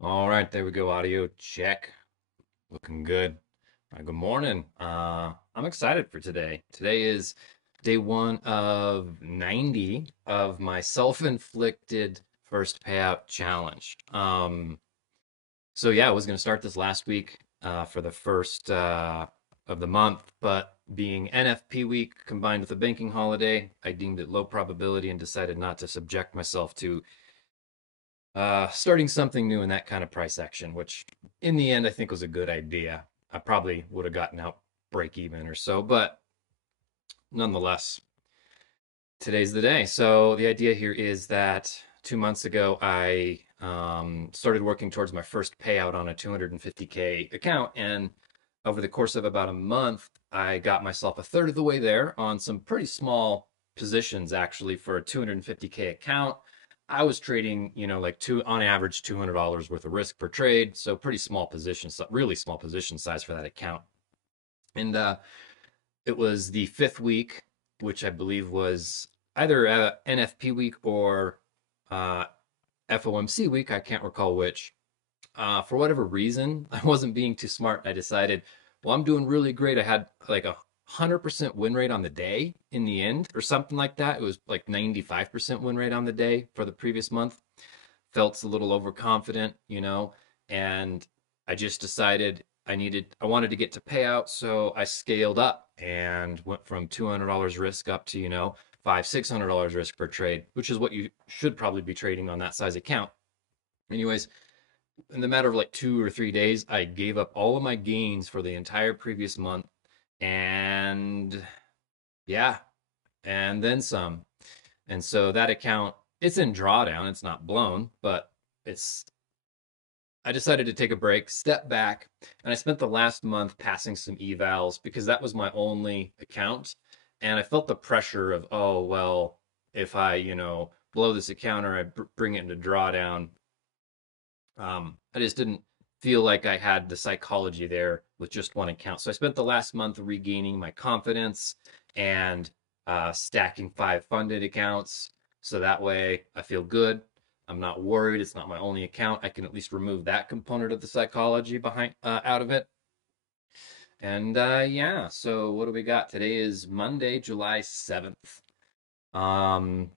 All right, there we go. Audio check. Looking good. All right, good morning. I'm excited for today. Today is day one of 90 of my self-inflicted first payout challenge. So yeah, I was going to start this last week for the first of the month, but being NFP week combined with a banking holiday, I deemed it low probability and decided not to subject myself to starting something new in that kind of price action, which in the end I think was a good idea. I probably would have gotten out break even or so, but nonetheless, today's the day. So the idea here is that 2 months ago I started working towards my first payout on a 250K account, and over the course of about a month, I got myself a third of the way there on some pretty small positions actually for a 250K account. I was trading, like two on average $200 worth of risk per trade, so pretty small position, really small position size for that account. And it was the fifth week, which I believe was either NFP week or uh, FOMC week. I can't recall which. For whatever reason, I wasn't being too smart. I decided, well, I'm doing really great. I had like 100% win rate on the day in the end, or something like that. It was like 95% win rate on the day for the previous month. Felt a little overconfident, and I just decided I wanted to get to payout, so I scaled up and went from $200 risk up to, five, $600 risk per trade, which is what you should probably be trading on that size account. Anyways, in the matter of like 2 or 3 days, I gave up all of my gains for the entire previous month. And yeah, and then some. And so that account, it's in drawdown. It's not blown, but it's, I decided to take a break, step back, and I spent the last month passing some evals because that was my only account. And I felt the pressure of, oh, well, if I, blow this account or I bring it into drawdown, I just didn't feel like I had the psychology there with just one account. So I spent the last month regaining my confidence and stacking 5 funded accounts. So that way I feel good. I'm not worried. It's not my only account. I can at least remove that component of the psychology behind out of it. And yeah, so what do we got? Today is Monday, July 7th. Um,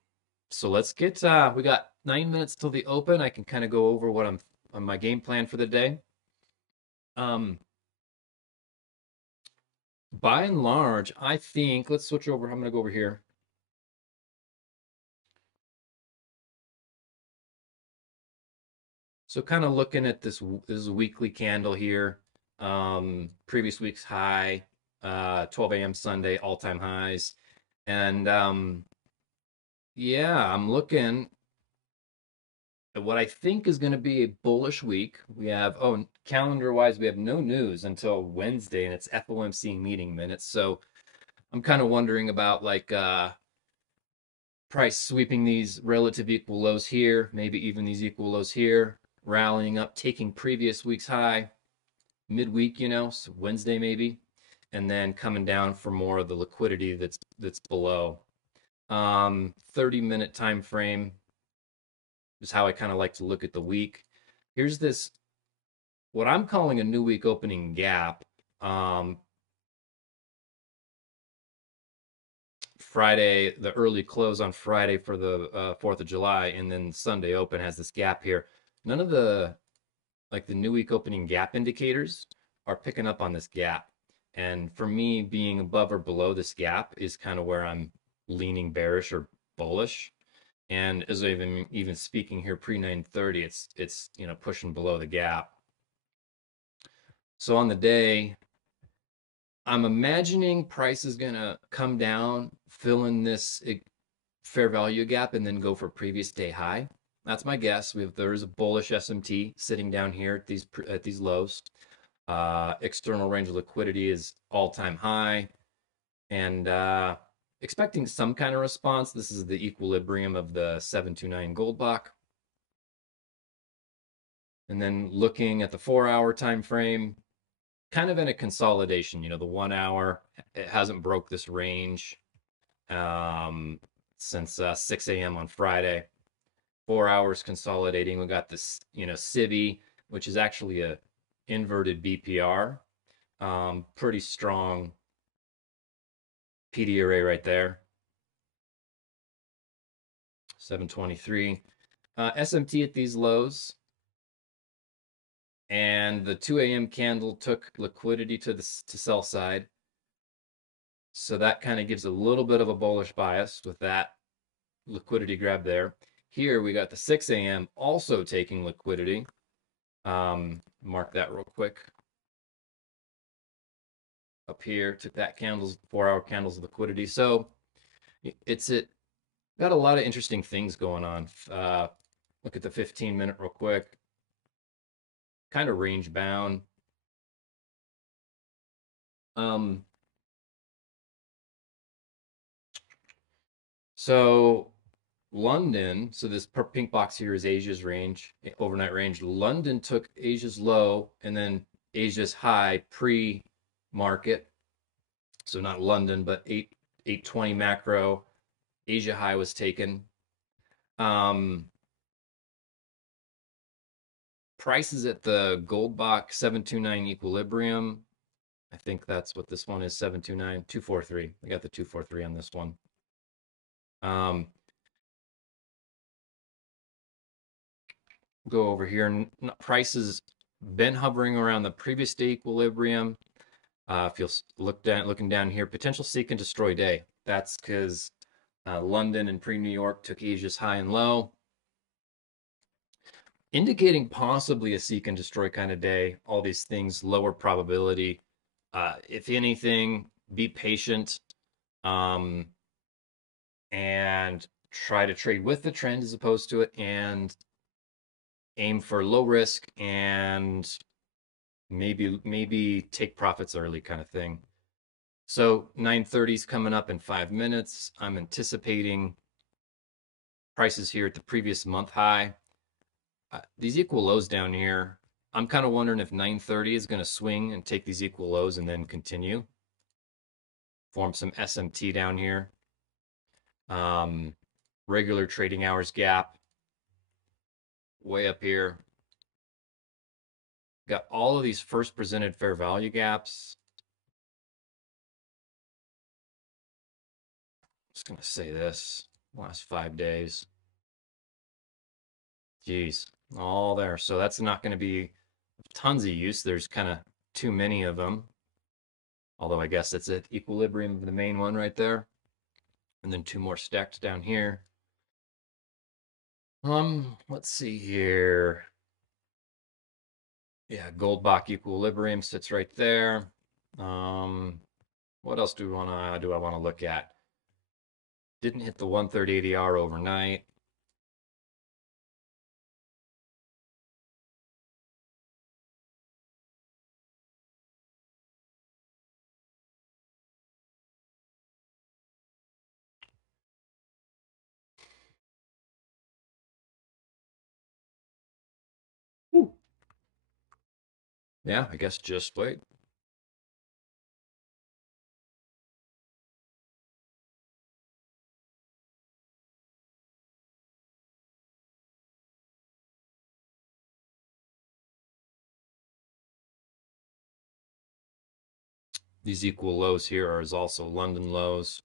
so let's get we got 9 minutes till the open. I can kind of go over what I'm on my game plan for the day. Um, by and large, I think let's switch over. I'm gonna go over here. So kind of looking at this is a weekly candle here. Previous week's high, 12 a.m. Sunday, all-time highs. And yeah, I'm looking at what I think is going to be a bullish week. We have, oh, calendar-wise, we have no news until Wednesday, and it's FOMC meeting minutes. So I'm kind of wondering about like price sweeping these relative equal lows here, maybe even these equal lows here, rallying up, taking previous week's high midweek, so Wednesday maybe, and then coming down for more of the liquidity that's below. 30-minute time frame is how I kind of like to look at the week. Here's this what I'm calling a new week opening gap. Friday, the early close on Friday for the 4th of July, and then Sunday open has this gap here. None of the like the new week opening gap indicators are picking up on this gap. And for me, being above or below this gap is kind of where I'm leaning bearish or bullish. And as I'm even speaking here pre 9:30, it's pushing below the gap. So on the day, I'm imagining price is gonna come down, fill in this fair value gap, and then go for previous day high. That's my guess. There's a bullish SMT sitting down here at these lows. External range of liquidity is all-time high, and expecting some kind of response. This is the equilibrium of the 729 gold block. And then looking at the 4 hour time frame, kind of in a consolidation. The 1 hour, it hasn't broke this range since 6 a.m. on Friday. 4 hours consolidating. We got this, CIVI which is actually a inverted BPR. Pretty strong PD array right there. 723. SMT at these lows. And the 2 a.m. candle took liquidity to the sell side. So that kind of gives a little bit of a bullish bias with that liquidity grab there. Here we got the 6 a.m. also taking liquidity. Mark that real quick. Up here, took that candle's 4-hour candle's liquidity. So it's got a lot of interesting things going on. Look at the 15-minute real quick. Kind of range bound. So London, so this pink box here is Asia's range, overnight range. London took Asia's low and then Asia's high pre-market. So not London, but 820 macro. Asia high was taken. Prices at the gold box 729 equilibrium. I think that's what this one is, 729, 243. I got the 243 on this one. Go over here. Prices been hovering around the previous day equilibrium. If you'll looking down here, potential seek and destroy day. That's because London and pre-New York took Asia's high and low, indicating possibly a seek and destroy kind of day. All these things, lower probability. If anything, be patient and try to trade with the trend as opposed to it, and aim for low risk and maybe take profits early kind of thing. So 9:30 is coming up in 5 minutes. I'm anticipating prices here at the previous month high. These equal lows down here, I'm kind of wondering if 9:30 is going to swing and take these equal lows and then continue. Form some SMT down here. Regular trading hours gap way up here. Got all of these first presented fair value gaps. Just going to say this, last 5 days. Geez, all there. So that's not going to be tons of use. There's kind of too many of them. Although I guess it's at equilibrium of the main one right there. And then 2 more stacked down here. Let's see here. Yeah, gold bach equilibrium sits right there. What else do I want to look at? Didn't hit the 130 ADR overnight. Ooh. Yeah, I guess just wait. These equal lows here are also London lows.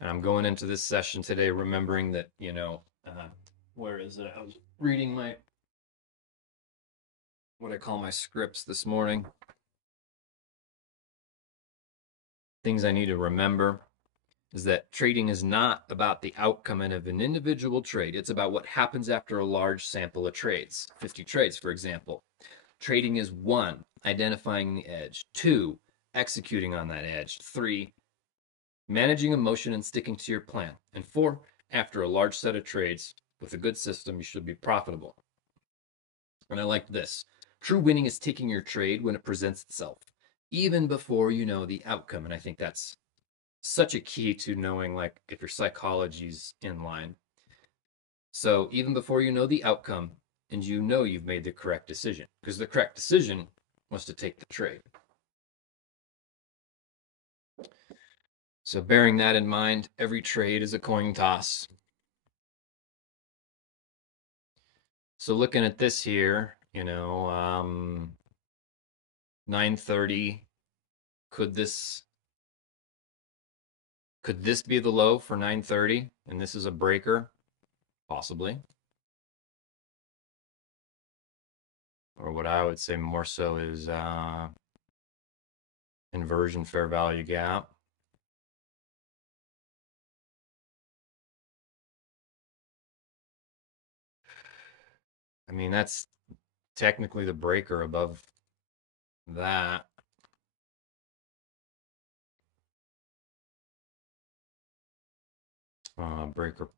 And I'm going into this session today remembering that, where is it? I was reading what I call my scripts this morning. Things I need to remember is that trading is not about the outcome of an individual trade. It's about what happens after a large sample of trades, 50 trades, for example. Trading is 1, identifying the edge. 2, executing on that edge. 3, managing emotion and sticking to your plan. And 4, after a large set of trades with a good system, you should be profitable. And I like this. True winning is taking your trade when it presents itself, even before you know the outcome. And I think that's such a key to knowing, like, if your psychology's in line. So even before you know the outcome, and you know you've made the correct decision, because the correct decision was to take the trade. So bearing that in mind, every trade is a coin toss. So looking at this here, 930, could this be the low for 930? And this is a breaker, possibly. Or what I would say more so is inversion fair value gap. I mean, that's technically the breaker above that. Breaker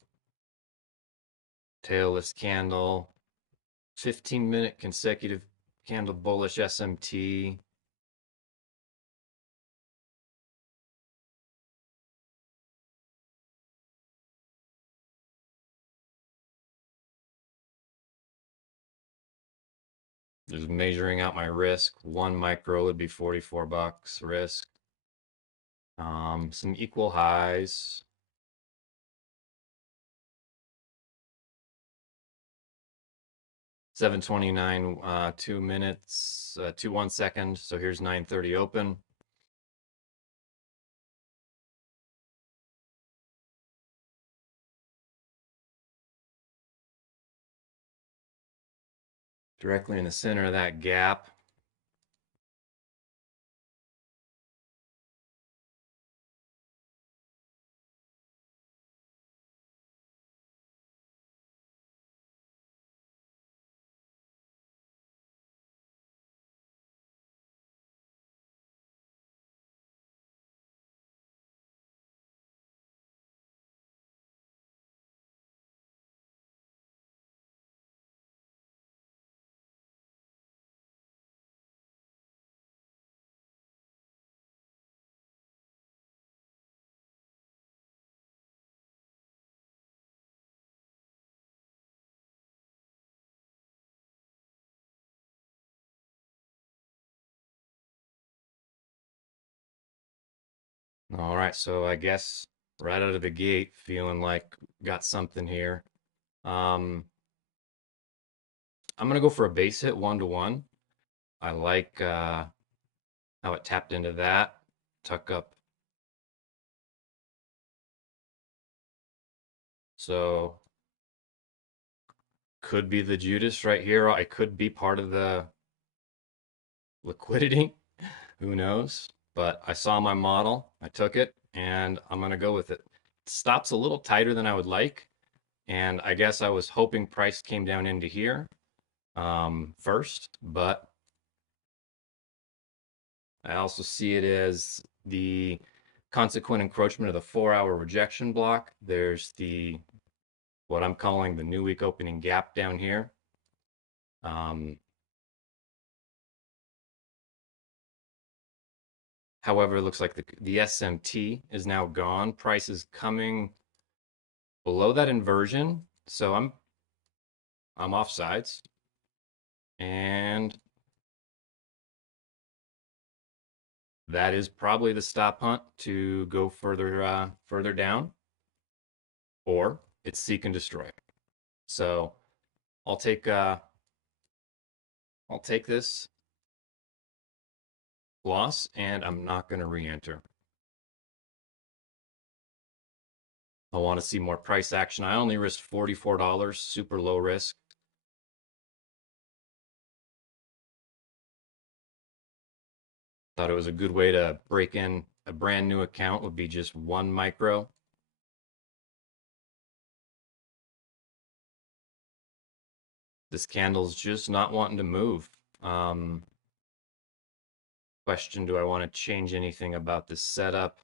tailless candle, 15-minute consecutive candle bullish SMT. Just measuring out my risk. 1 micro would be 44 bucks risk. Some equal highs. 729, 2 minutes, 1 second. So here's 930 open. Directly in the center of that gap. All right, so I guess right out of the gate, feeling like got something here. I'm gonna go for a base hit 1-to-1. I like how it tapped into that. Tuck up. So could be the Judas right here. I could be part of the liquidity. Who knows? But I saw my model, I took it, and I'm gonna go with it. Stops a little tighter than I would like, and I guess I was hoping price came down into here first, but I also see it as the consequent encroachment of the 4-hour rejection block. There's the what I'm calling the new week opening gap down here. However, it looks like the SMT is now gone. Price is coming below that inversion, so I'm off sides, and that is probably the stop hunt to go further down, or it's seek and destroy. So I'll take this loss, and I'm not going to re-enter. I want to see more price action. I only risked $44, super low risk. Thought it was a good way to break in a brand new account would be just 1 micro. This candle's just not wanting to move. Question, do I want to change anything about this setup?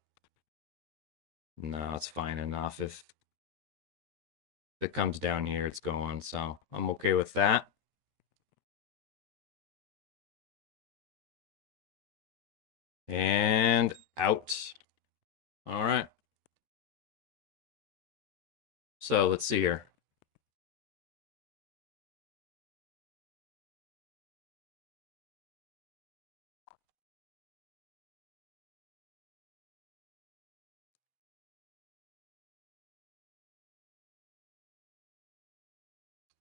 No, it's fine enough. If it comes down here, it's going. So I'm okay with that. And out. All right. So let's see here.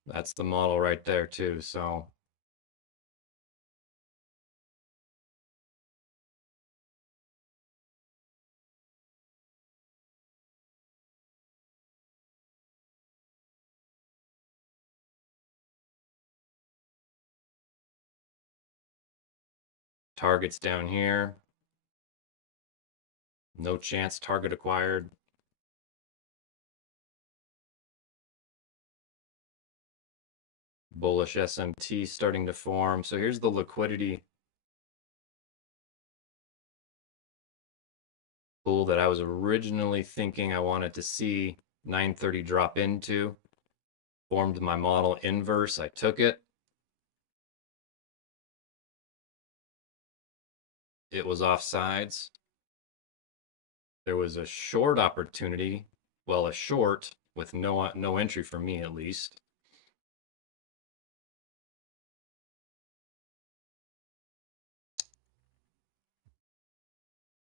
That's the model right there too. So targets down here. No chance target acquired. Bullish SMT starting to form. So here's the liquidity pool that I was originally thinking I wanted to see 930 drop into. Formed my model inverse. I took it. It was offsides. There was a short opportunity. Well, a short with no entry for me at least.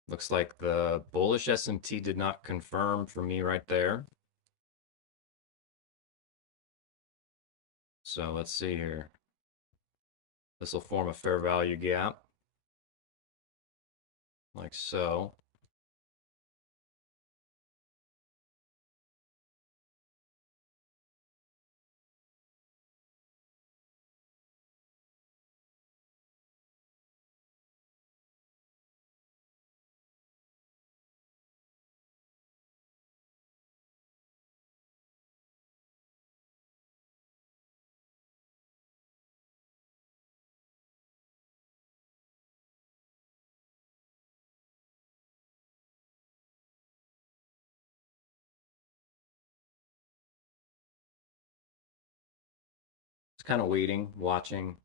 Looks like the bullish SMT did not confirm for me right there. So let's see here. This will form a fair value gap, like so. It's kind of waiting, watching.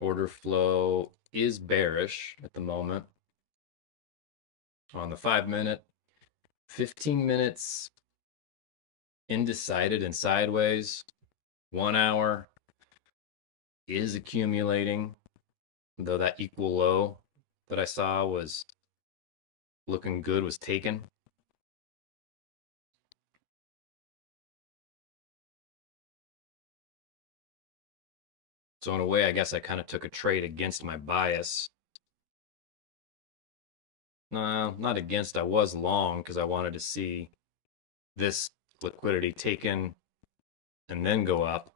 Order flow is bearish at the moment on the 5 minute. 15 minutes undecided and sideways. 1 hour is accumulating, though that equal low that I saw was looking good was taken. So in a way, I guess I kind of took a trade against my bias. No, not against. I was long because I wanted to see this liquidity taken and then go up.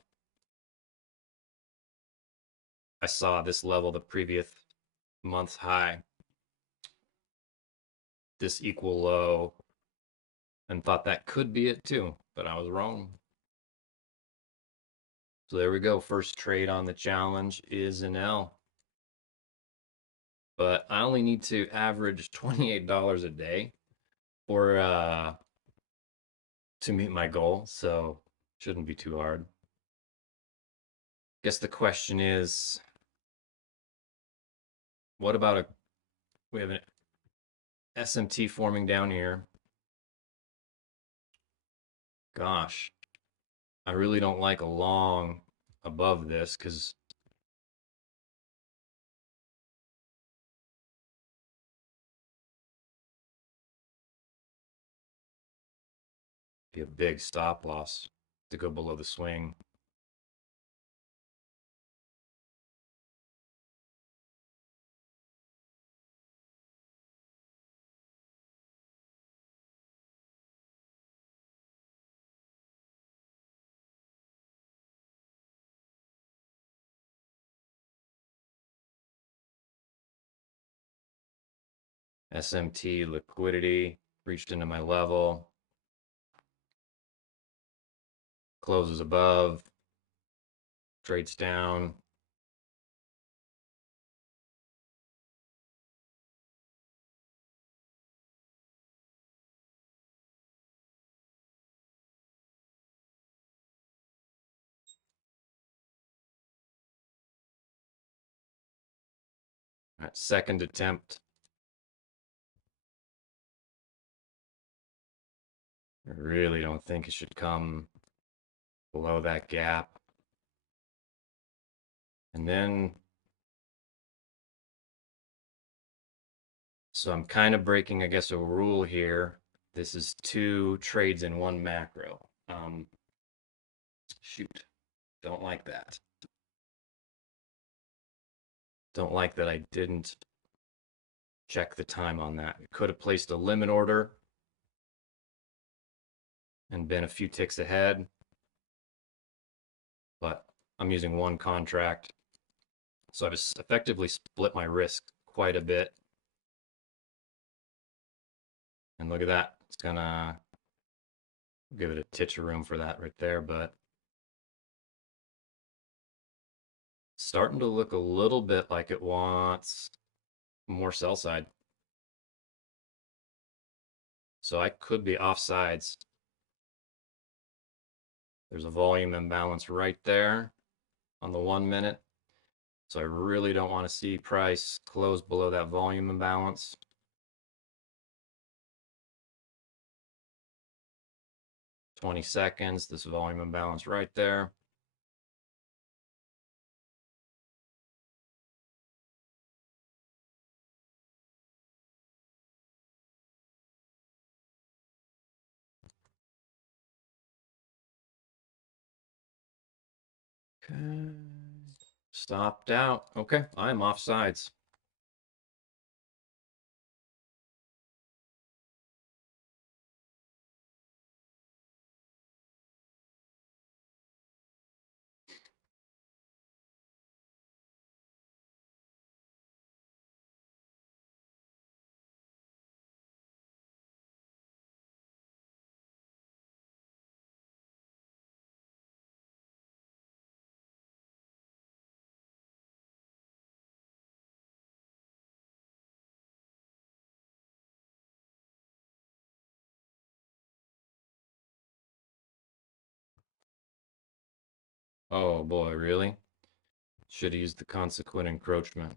I saw this level, the previous month's high, this equal low, and thought that could be it too, but I was wrong. So there we go. First trade on the challenge is an L. But I only need to average $28 a day for to meet my goal, so shouldn't be too hard. Guess the question is, what about we have an SMT forming down here. Gosh, I really don't like a long above this because it'd be a big stop loss to go below the swing. SMT liquidity reached into my level, closes above, trades down. All right, second attempt. I really don't think it should come below that gap. And then, so I'm kind of breaking, I guess, a rule here. This is two trades in one macro. Shoot, don't like that. Don't like that I didn't check the time on that. Could have placed a limit order and been a few ticks ahead, but I'm using one contract. So I've effectively split my risk quite a bit. And look at that. It's gonna give it a titch of room for that right there, but starting to look a little bit like it wants more sell side. So I could be offsides. There's a volume imbalance right there on the 1 minute. So I really don't want to see price close below that volume imbalance. $20, this volume imbalance right there. Okay. Stopped out. Okay, I'm offsides. Oh boy, really? Should have used the consequent encroachment.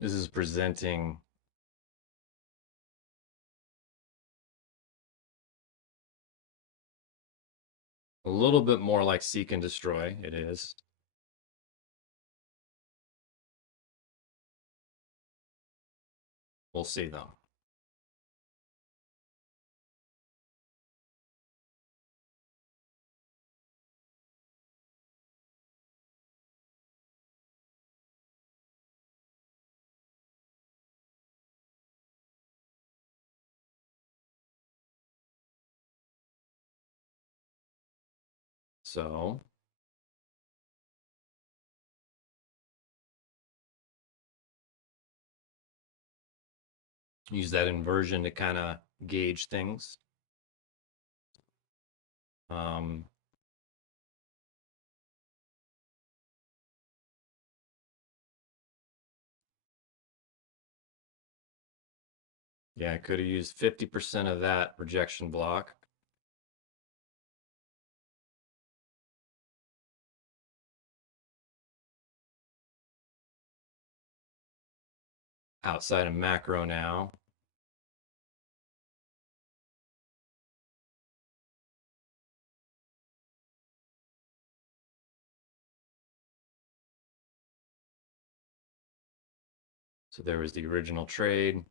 This is presenting a little bit more like seek and destroy. It is. We'll see though. So use that inversion to kind of gauge things. Um, yeah, I could have used 50% of that rejection block. Outside of macro now. So there was the original trade.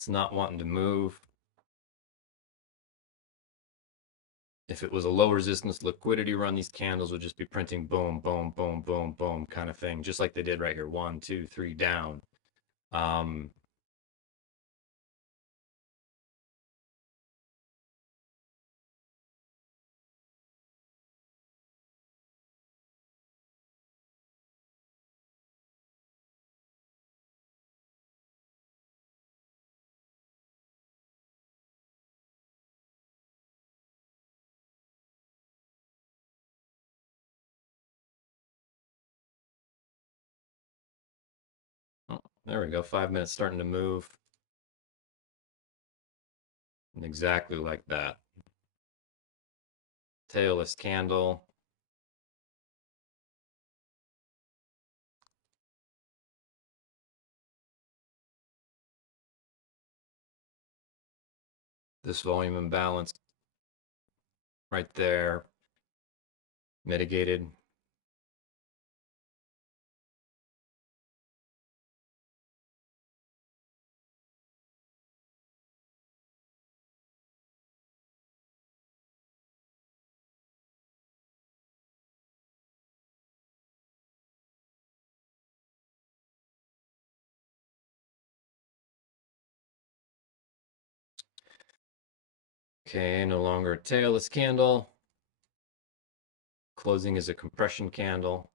It's not wanting to move. If it was a low resistance liquidity run, these candles would just be printing boom, boom, boom, boom, boom kind of thing, just like they did right here. 1, 2, 3 down. Um, There we go. 5 minutes starting to move. And exactly like that. Tailless candle. This volume imbalance right there, mitigated. Okay, no longer a tailless candle. Closing is a compression candle.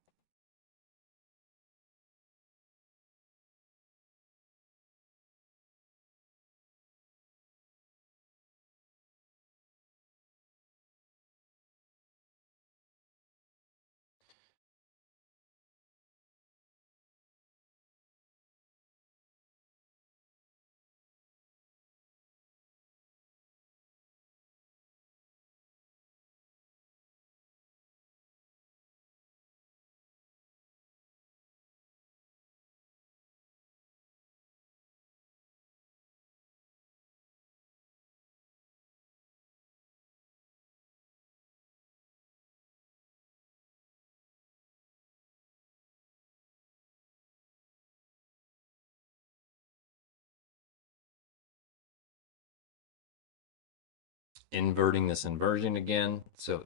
Inverting this inversion again. So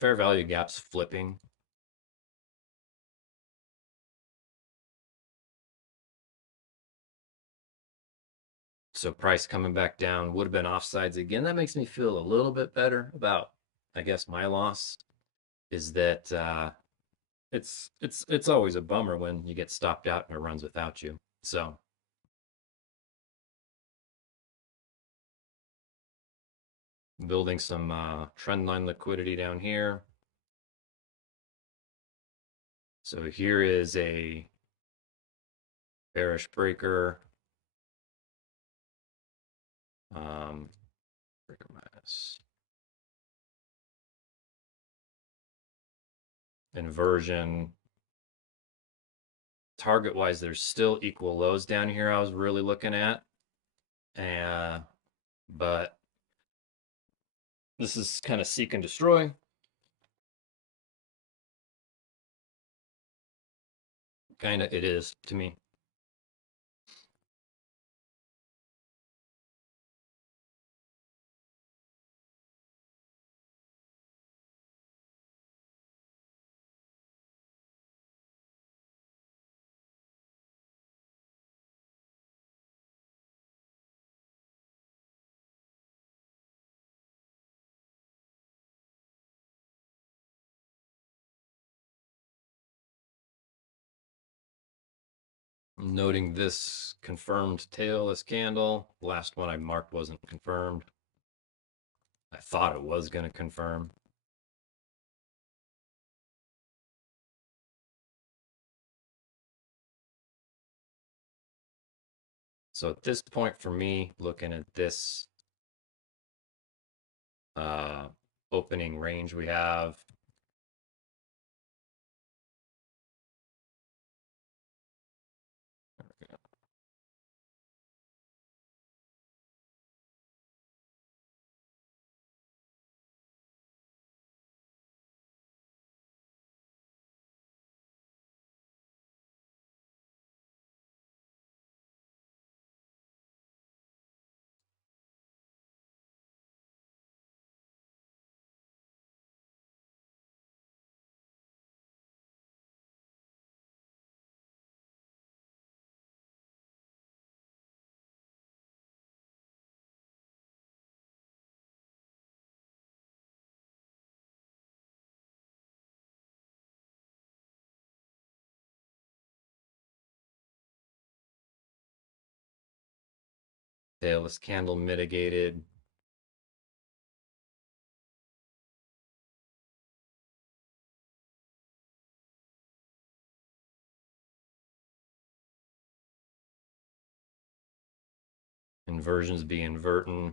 fair value gaps flipping. So price coming back down would have been offsides again. That makes me feel a little bit better about, I guess, my loss is that it's always a bummer when you get stopped out and it runs without you. So building some trend line liquidity down here. So here is a bearish breaker. Breaker minus inversion. Target wise, there's still equal lows down here I was really looking at. But this is kind of seek and destroy. Kind of it is to me. Noting this confirmed tailless candle. Last one I marked wasn't confirmed. I thought it was going to confirm. So at this point for me, looking at this opening range we have, tailless candle mitigated. Inversions be inverting.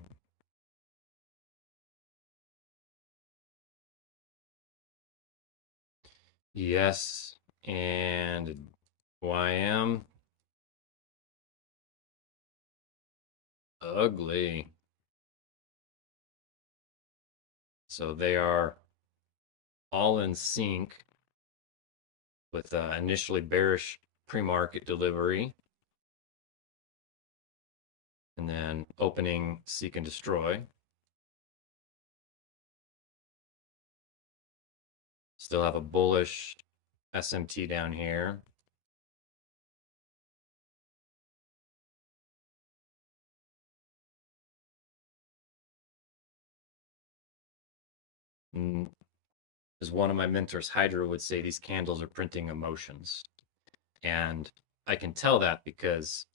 Yes, and YM. Ugly. So they are all in sync with initially bearish pre-market delivery and then opening seek and destroy. Still have a bullish SMT down here. And as one of my mentors, Hydra, would say, these candles are printing emotions. And I can tell that because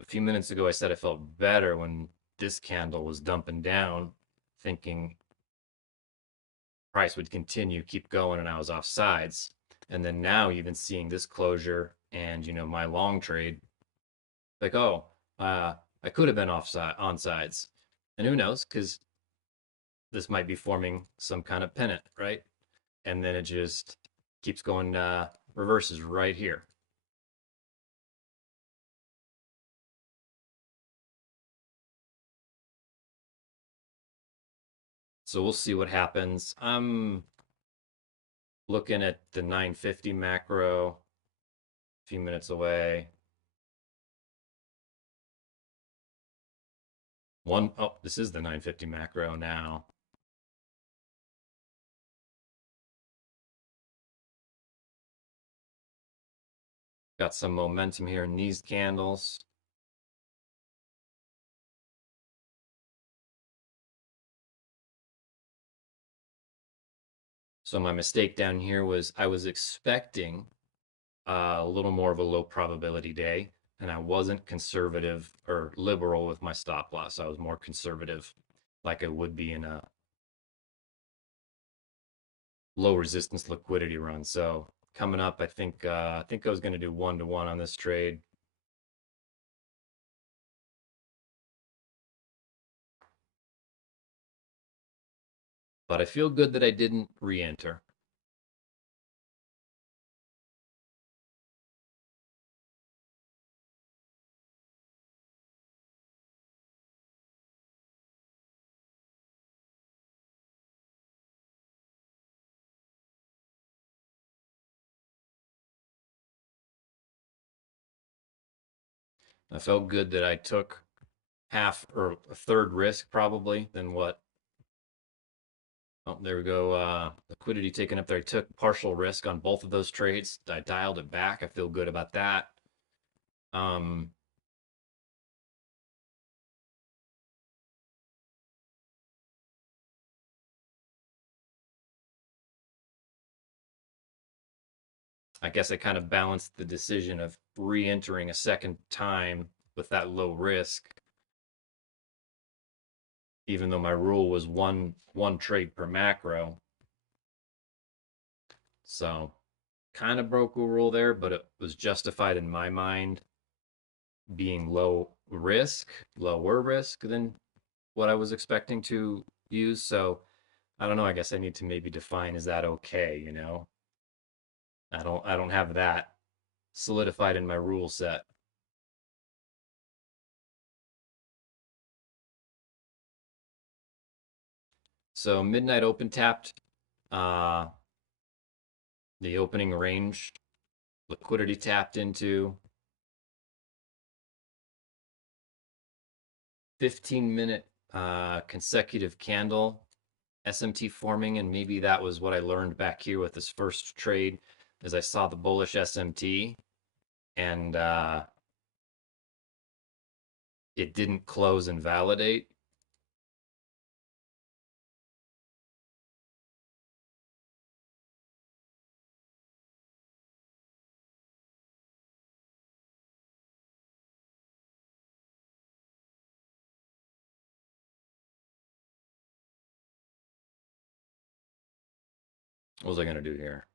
a few minutes ago I said I felt better when this candle was dumping down, thinking price would continue, keep going, and I was off sides. And then now even seeing this closure and my long trade, like, oh, I could have been offside on sides. And who knows, because this might be forming some kind of pennant, right? And then it just keeps going, reverses right here. So we'll see what happens. I'm looking at the 950 macro, a few minutes away. Oh, this is the 950 macro now. Got some momentum here in these candles. So my mistake down here was I was expecting a little more of a low probability day, and I wasn't conservative or liberal with my stop loss. I was more conservative, like I would be in a low resistance liquidity run. So coming up, I think I was going to do 1-to-1 on this trade. But I feel good that I didn't re-enter. I felt good that I took half or a third risk probably than what. Oh, there we go. Liquidity taken up there. I took partial risk on both of those trades. I dialed it back. I feel good about that. Um, I guess I kind of balanced the decision of re-entering a second time with that low risk, even though my rule was one trade per macro. So kind of broke a rule there, but it was justified in my mind, being lower risk than what I was expecting to use. So I don't know. I guess I need to maybe define, is that okay? I don't have that solidified in my rule set. So midnight open tapped uh the opening range, liquidity tapped into 15-minute consecutive candle SMT forming, and maybe that was what I learned back here with this first trade, as I saw the bullish SMT and it didn't close and validate. What was I going to do here?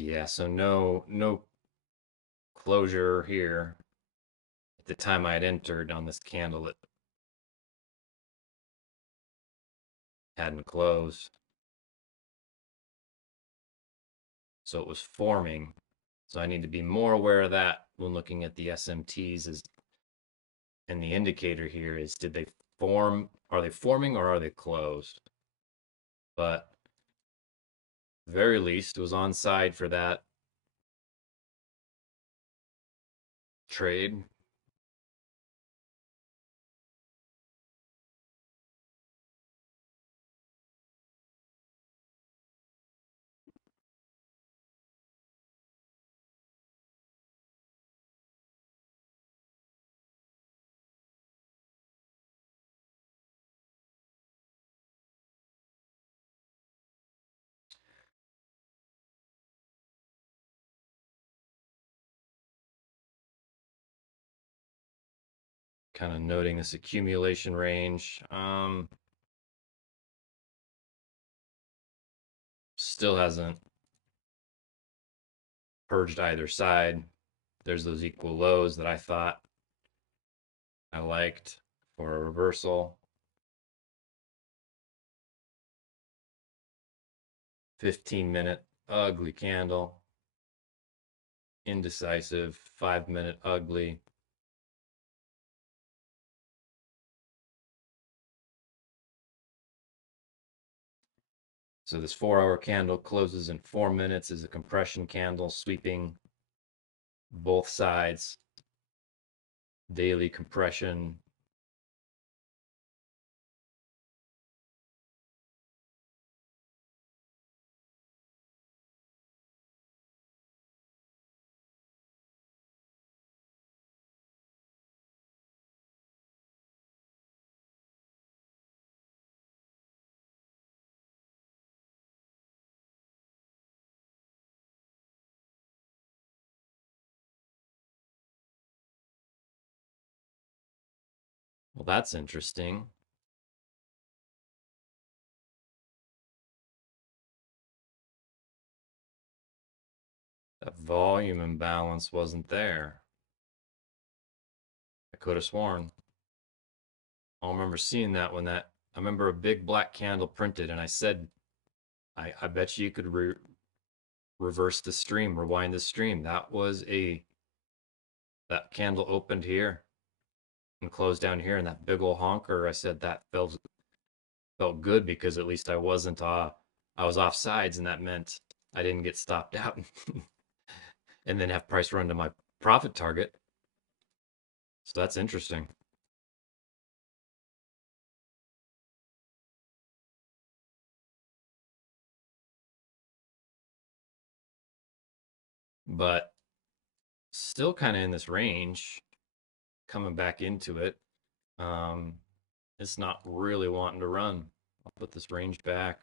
Yeah, so no closure here. At the time I had entered on this candle, it hadn't closed. So it was forming. So I need to be more aware of that when looking at the SMTs is and the indicator here is did they form, are they forming or are they closed? But very least it was on side for that trade. Kind of noting this accumulation range. Still hasn't purged either side. There's those equal lows that I thought I liked for a reversal. 15-minute ugly candle. Indecisive. 5-minute ugly. So this 4-hour candle closes in 4 minutes, is a compression candle sweeping both sides. Daily compression. Well, that's interesting. That volume imbalance wasn't there. I could have sworn. I remember seeing that when that, I remember a big black candle printed, and I said, I bet you could reverse the stream, rewind the stream. That candle opened here and closed down here, and that big old honker. I said that felt good because at least I was off sides, and that meant I didn't get stopped out and then have price run to my profit target. So that's interesting. But still kind of in this range, coming back into it. Um, it's not really wanting to run. I'll put this range back.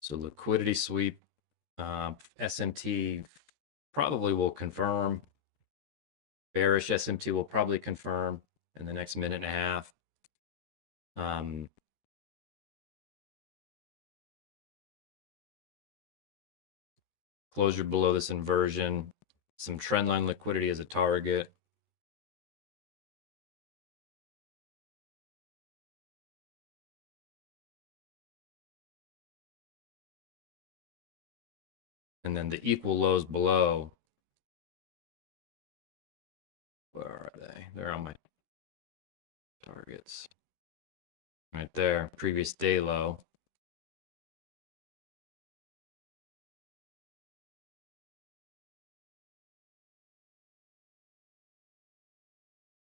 So liquidity sweep, SMT probably will confirm. Bearish SMT will probably confirm in the next minute and a half. Um, Closure below this inversion, some trendline liquidity as a target. And then the equal lows below. Where are they? They're on my targets. Right there, previous day low.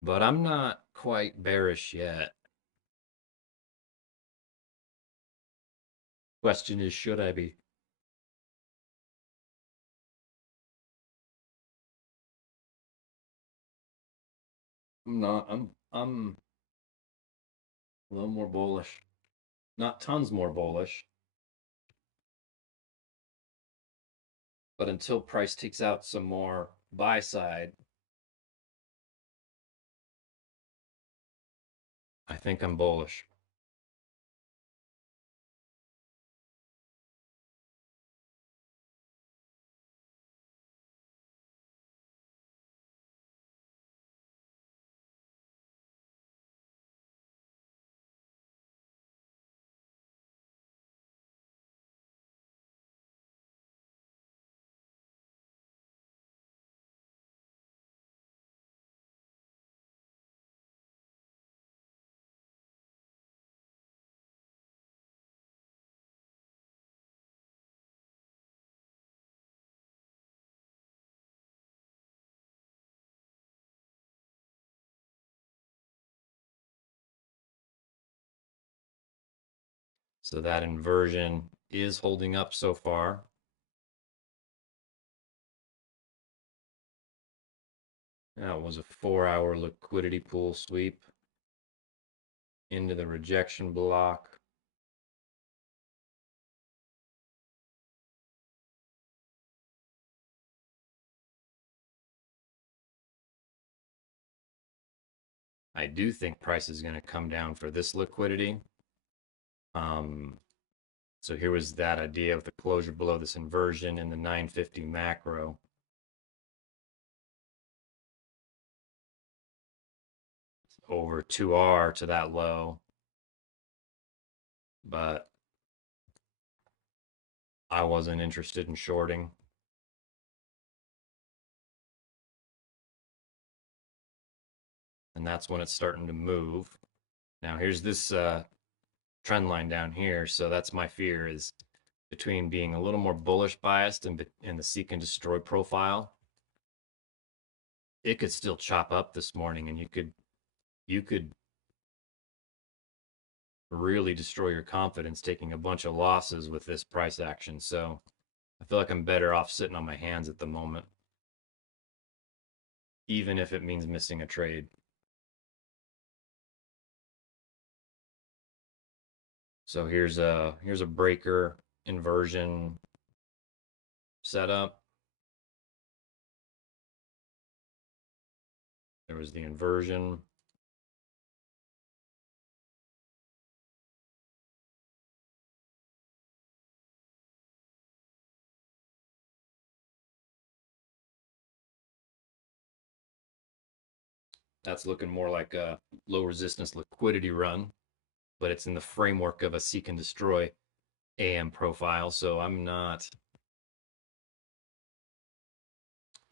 But I'm not quite bearish yet. Question is, should I be? I'm not. I'm a little more bullish. Not tons more bullish. But until price takes out some more buy side, I think I'm bullish. So that inversion is holding up so far. That was a 4-hour liquidity pool sweep into the rejection block. I do think price is going to come down for this liquidity. So here was that idea of the closure below this inversion in the 950 macro. Over 2R to that low. But I wasn't interested in shorting. And that's when it's starting to move. Now here's this trend line down here. So that's my fear, is between being a little more bullish biased and the seek and destroy profile. It could still chop up this morning, and you could really destroy your confidence taking a bunch of losses with this price action. So I feel like I'm better off sitting on my hands at the moment, even if it means missing a trade. So here's a breaker inversion setup. There was the inversion. That's looking more like a low resistance liquidity run, but it's in the framework of a seek and destroy AM profile. So I'm not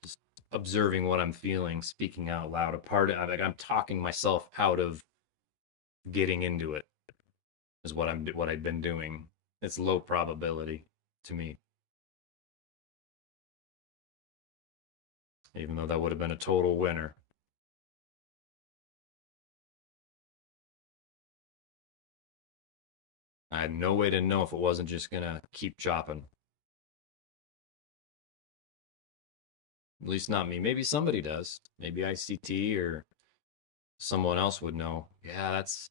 just observing what I'm feeling, speaking out loud. I'm talking myself out of getting into it, is what I've been doing. It's low probability to me, even though that would have been a total winner. I had no way to know if it wasn't just gonna keep chopping. At least not me. Maybe somebody does. Maybe ICT or someone else would know. Yeah, that's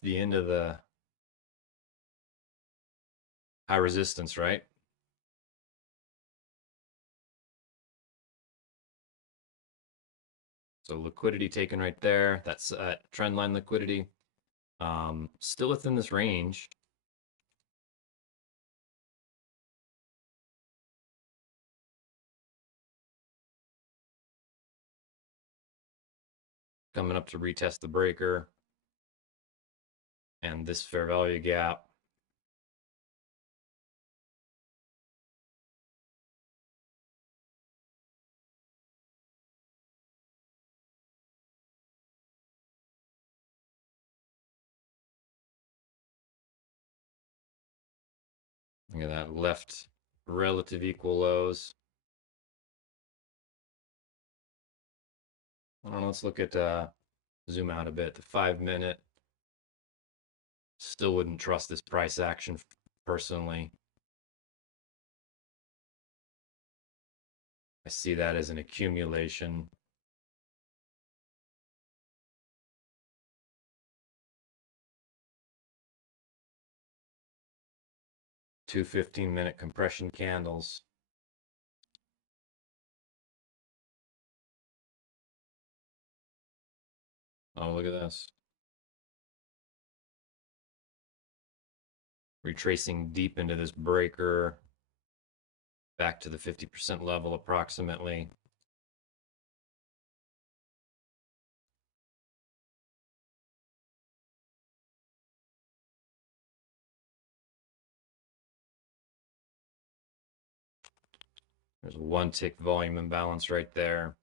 the end of the high resistance, right? So liquidity taken right there. That's trend line liquidity. Still within this range. Coming up to retest the breaker and this fair value gap. Look at that left relative equal lows. I don't know. Let's look at zoom out a bit. The 5 minute. Still wouldn't trust this price action personally. I see that as an accumulation. Two 15-minute compression candles. Oh, look at this. Retracing deep into this breaker, back to the 50% level approximately. There's a one tick volume imbalance right there.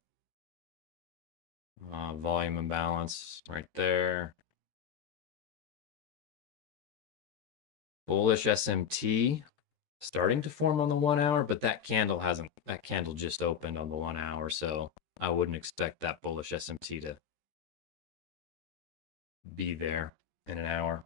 Volume imbalance right there. Bullish SMT starting to form on the 1 hour, but that candle hasn't, that candle just opened on the 1 hour. So I wouldn't expect that bullish SMT to be there in an hour.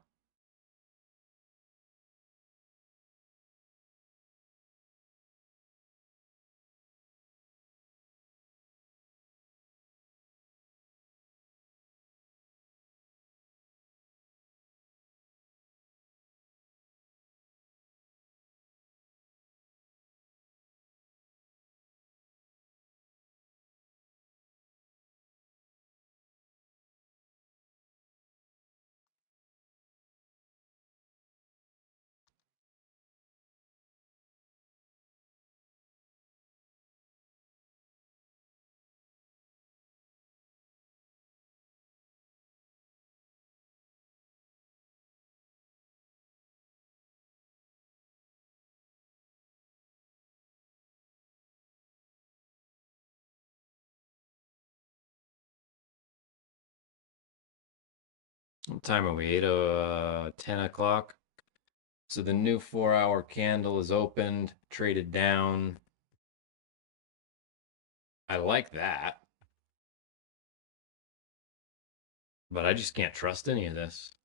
What time are we? 10 o'clock. So the new 4 hour candle is opened, traded down. I like that, but I just can't trust any of this.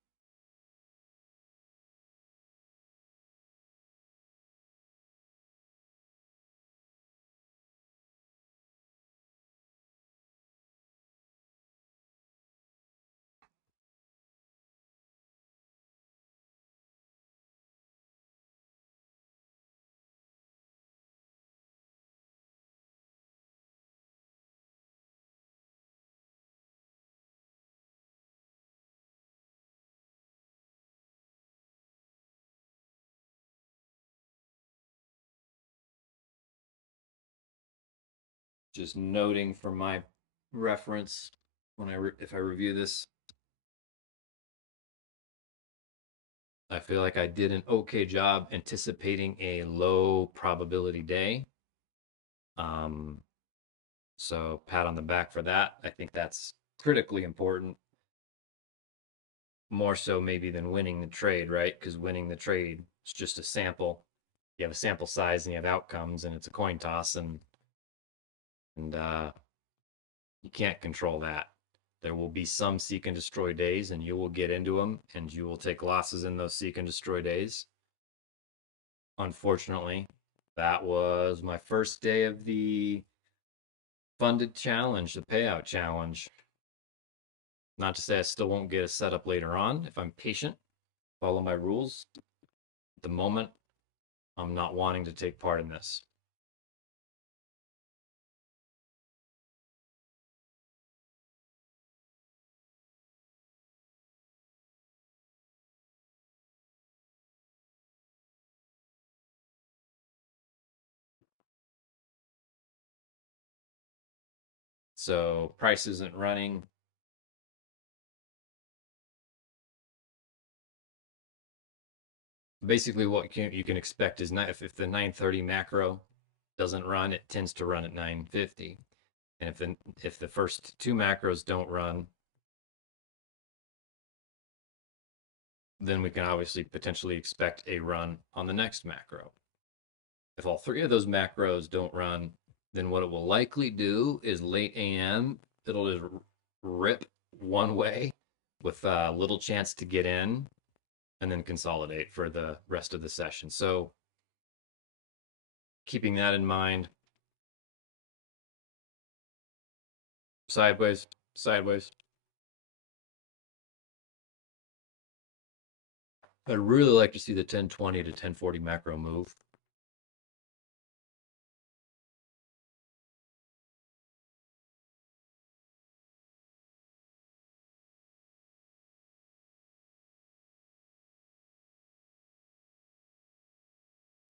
Just noting for my reference when if I review this, I feel like I did an okay job anticipating a low probability day. Um, so pat on the back for that. I think that's critically important, more so maybe than winning the trade, right? Because winning the trade is just a sample. You have a sample size and you have outcomes, and it's a coin toss, and you can't control that. There will be some seek and destroy days, and you will get into them, and you will take losses in those seek and destroy days. Unfortunately, that was my first day of the funded challenge, the payout challenge. Not to say I still won't get a setup later on if I'm patient, follow my rules. At the moment, I'm not wanting to take part in this. So price isn't running. Basically, what you can expect is not, if the 930 macro doesn't run, it tends to run at 950. And if the first two macros don't run, then we can obviously potentially expect a run on the next macro. If all three of those macros don't run, then what it will likely do is late AM, it'll just rip one way with little chance to get in and then consolidate for the rest of the session. So keeping that in mind, sideways, sideways. I'd really like to see the 1020 to 1040 macro move.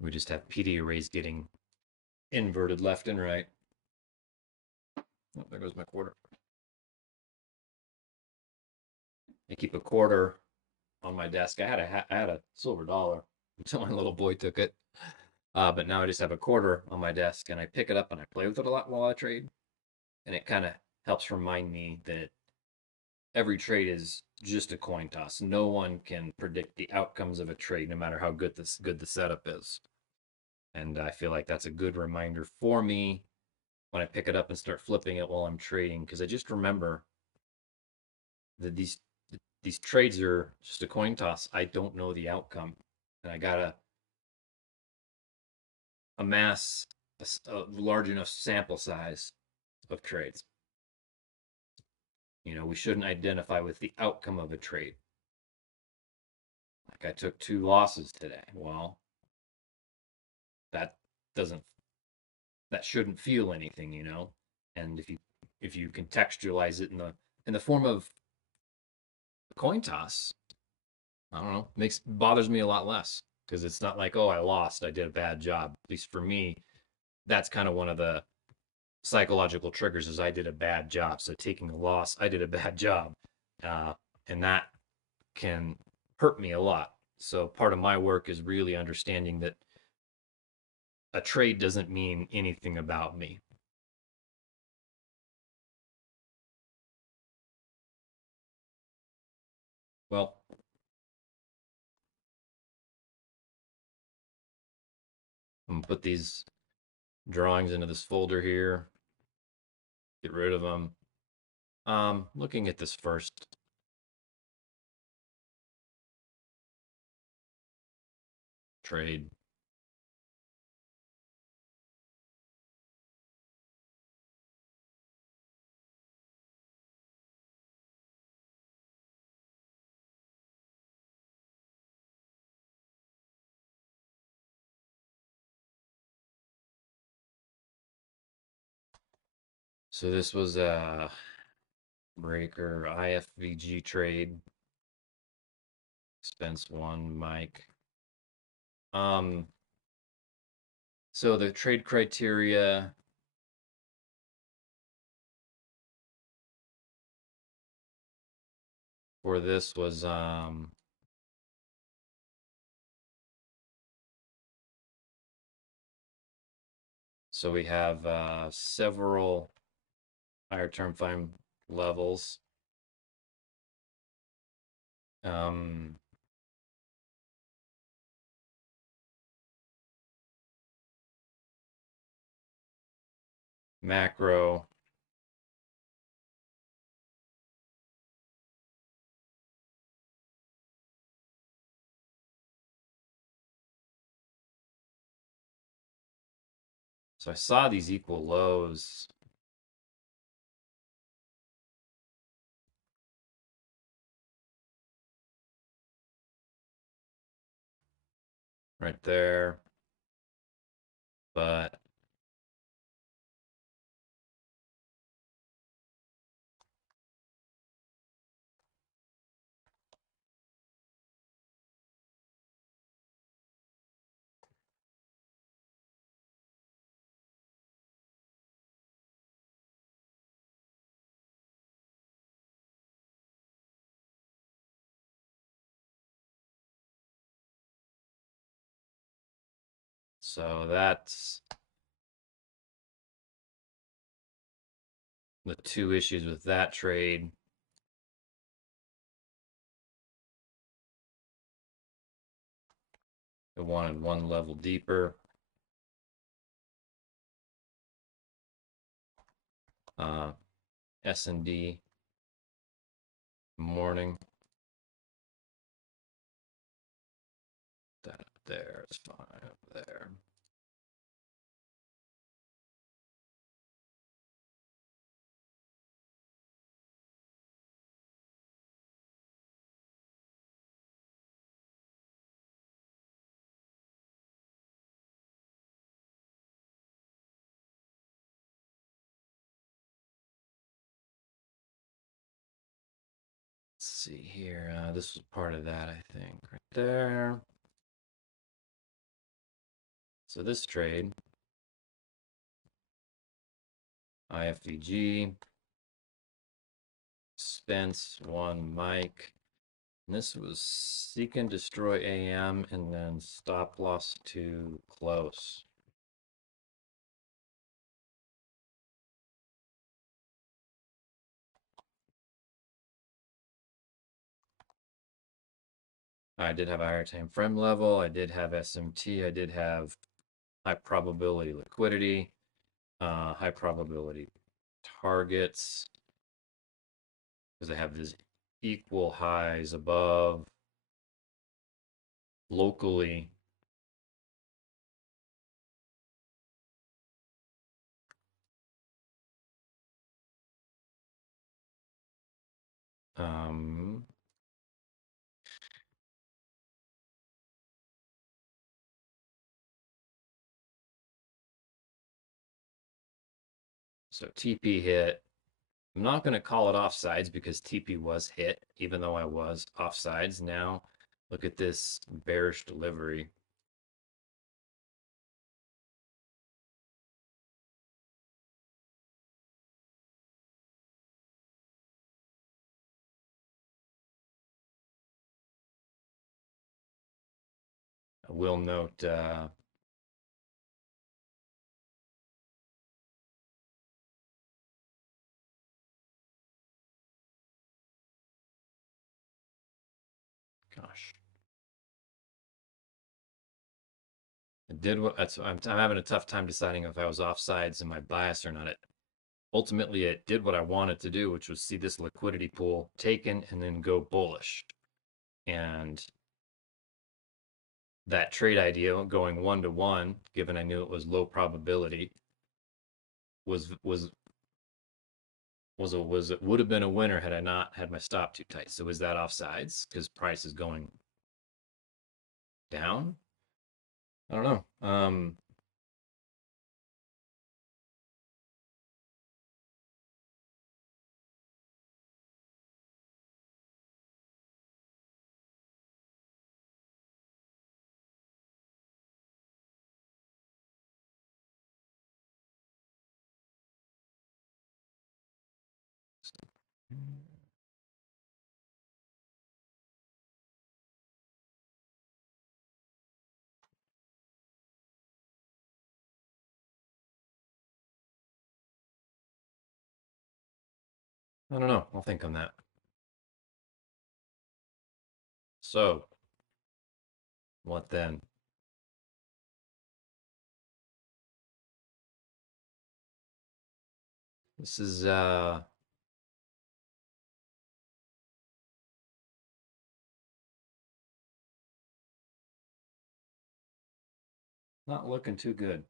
We just have PD arrays getting inverted left and right. Oh, there goes my quarter. I keep a quarter on my desk. I had a silver dollar until my little boy took it. But now I just have a quarter on my desk and I pick it up and I play with it a lot while I trade. And it kind of helps remind me that every trade is just a coin toss. No one can predict the outcomes of a trade, no matter how good the setup is. And I feel like that's a good reminder for me when I pick it up and start flipping it while I'm trading, because I just remember that these trades are just a coin toss. I don't know the outcome, and I gotta amass a large enough sample size of trades. We shouldn't identify with the outcome of a trade. Like I took 2 losses today. Well, that doesn't that shouldn't feel anything. And if you contextualize it in the form of a coin toss, I don't know, bothers me a lot less because it's not like, oh, I lost, I did a bad job. At least for me, that's kind of one of the psychological triggers is I did a bad job. So taking a loss, I did a bad job, uh, and that can hurt me a lot. So part of my work is really understanding that a trade doesn't mean anything about me. Well, I'm gonna put these drawings into this folder here, get rid of them. Looking at this first trade. So this was a breaker IFVG trade, expense one, Mike. So the trade criteria for this was so we have several higher term time levels. Um, macro. So I saw these equal lows. Right there. But so that's the two issues with that trade. It wanted one level deeper. S&D morning. That up there is fine up there. Let's see here. This was part of that, I think, right there. So this trade, IFVG, Spence, one Mike. And this was seek and destroy AM and then stop loss to close. I did have a higher time frame level. I did have SMT. I did have high probability liquidity, high probability targets, because I have these equal highs above locally. Um, so TP hit. I'm not going to call it offsides because TP was hit, even though I was offsides. Now, look at this bearish delivery. I will note gosh, it did what that's. I'm having a tough time deciding if I was offsides in my bias or not. Ultimately, it did what I wanted to do, which was see this liquidity pool taken and then go bullish. And that trade idea going 1-to-1, given I knew it was low probability, was would have been a winner had I not had my stop too tight. So is that offsides because price is going down? I don't know. I don't know. I'll think on that. So what then? This is not looking too good.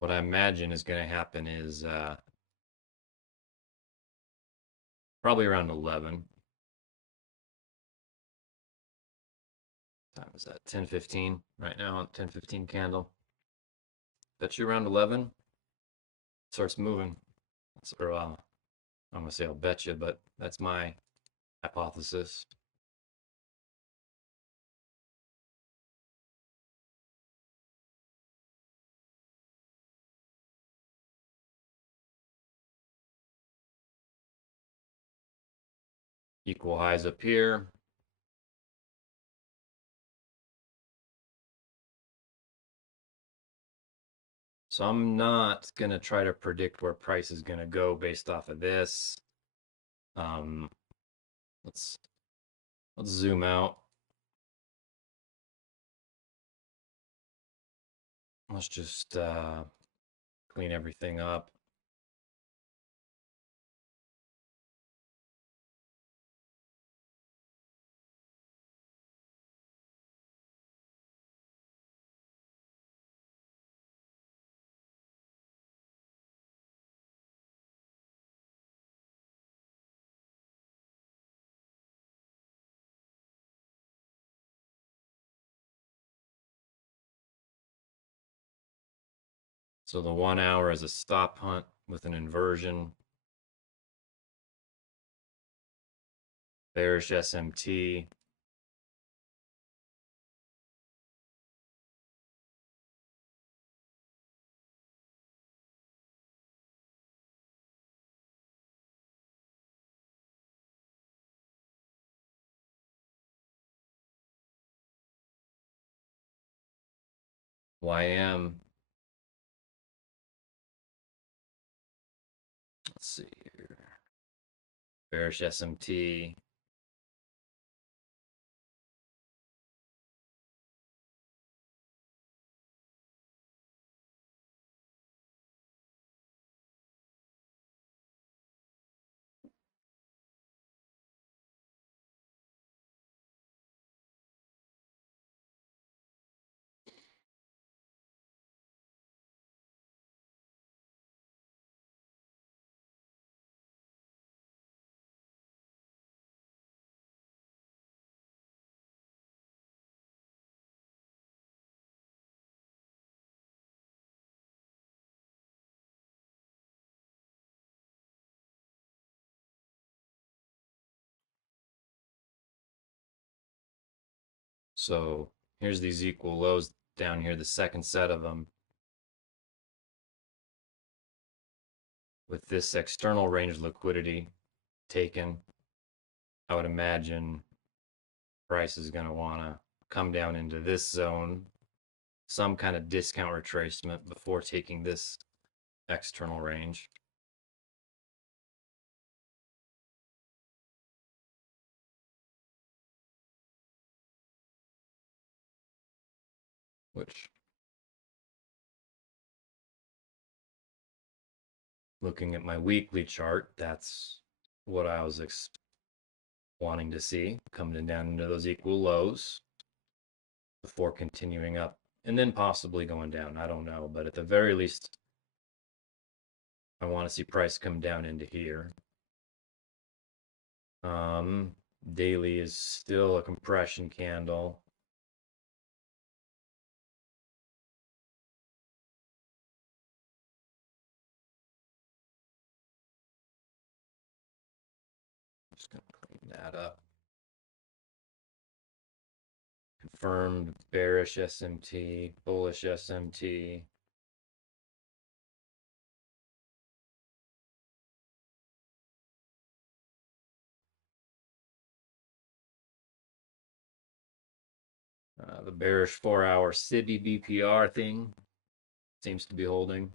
What I imagine is going to happen is probably around 11. Time is that? 10:15 right now. 10:15 candle. Bet you around 11 starts moving. Or I'm gonna say I'll bet you, but that's my hypothesis. Equal highs up here. So I'm not gonna try to predict where price is gonna go based off of this. Um, let's zoom out. Let's just clean everything up. So the 1 hour is a stop hunt with an inversion. Bearish SMT. YM. Let's see here. Bearish SMT. So here's these equal lows down here, the second set of them. With this external range liquidity taken, I would imagine price is going to want to come down into this zone, some kind of discount retracement before taking this external range. Which, looking at my weekly chart, that's what I was wanting to see, coming down into those equal lows before continuing up and then possibly going down. I don't know, but at the very least, I want to see price come down into here. Daily is still a compression candle. Just gonna clean that up. Confirmed bearish SMT, bullish SMT. The bearish 4-hour SIBI BPR thing seems to be holding.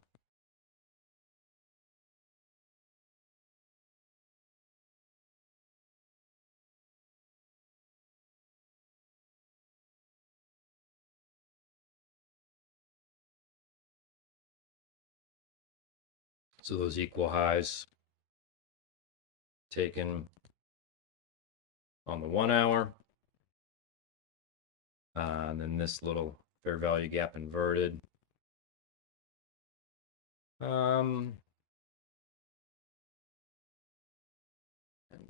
So those equal highs taken on the 1 hour. And then this little fair value gap inverted.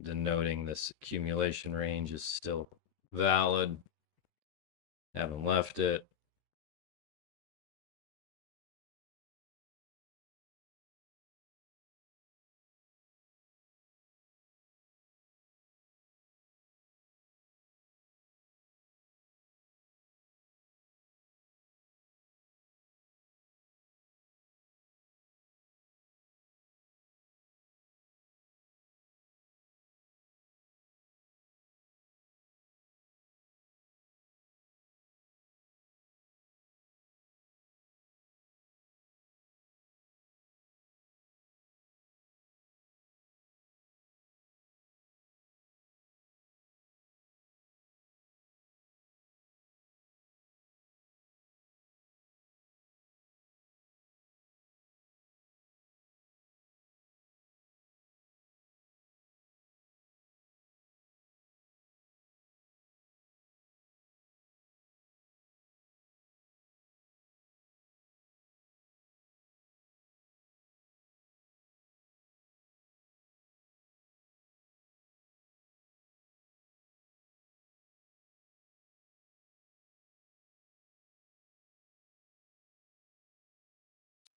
Denoting this accumulation range is still valid. Haven't left it.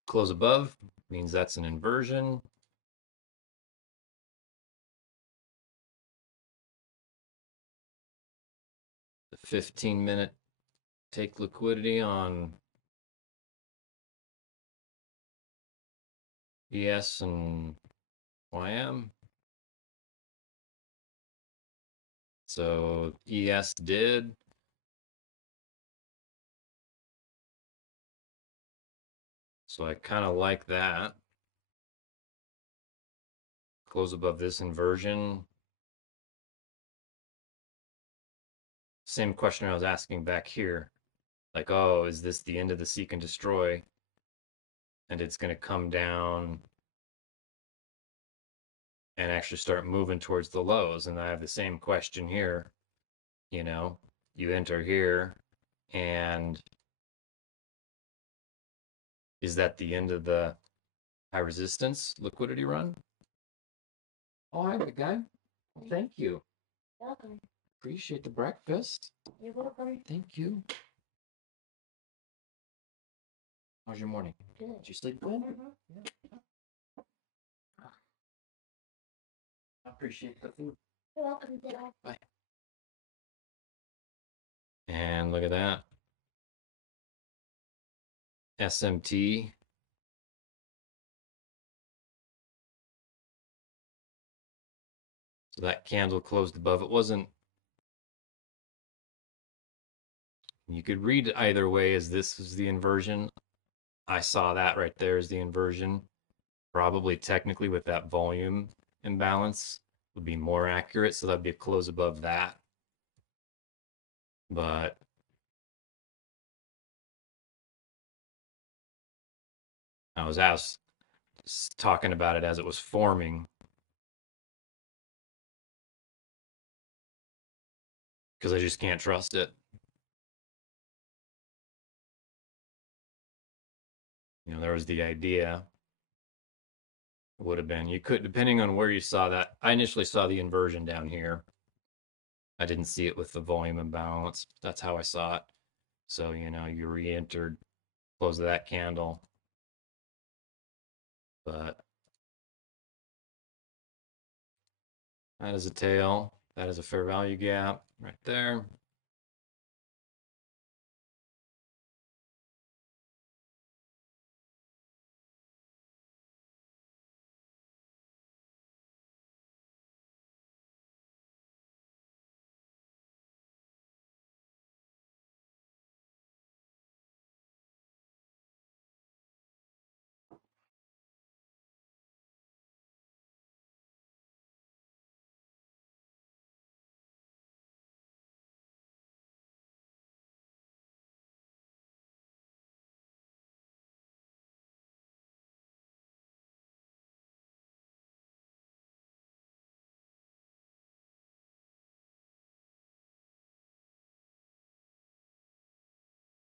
Close above means that's an inversion. The 15-minute take liquidity on ES and YM. So ES did. So I kind of like that. Close above this inversion. Same question I was asking back here. Like, oh, is this the end of the seek and destroy? And it's going to come down and actually start moving towards the lows. And I have the same question here. You know, you enter here, and is that the end of the high resistance liquidity run? Oh, hi, big guy. Thank you. Welcome. Appreciate the breakfast. You're welcome. Thank you. How's your morning? Good. Did you sleep good? Yeah. I appreciate the food. You're welcome, Dad. Bye. And look at that. SMT. So that candle closed above. It wasn't, you could read it either way as this is the inversion. I saw that right there as the inversion. Probably technically with that volume imbalance would be more accurate. So that'd be a close above that. But I was talking about it as it was forming because I just can't trust it. You know, there was the idea would have been you could, depending on where you saw that. I initially saw the inversion down here. I didn't see it with the volume imbalance. That's how I saw it. So, you know, you re-entered, close of that candle. But that is a tail. That is a fair value gap right there.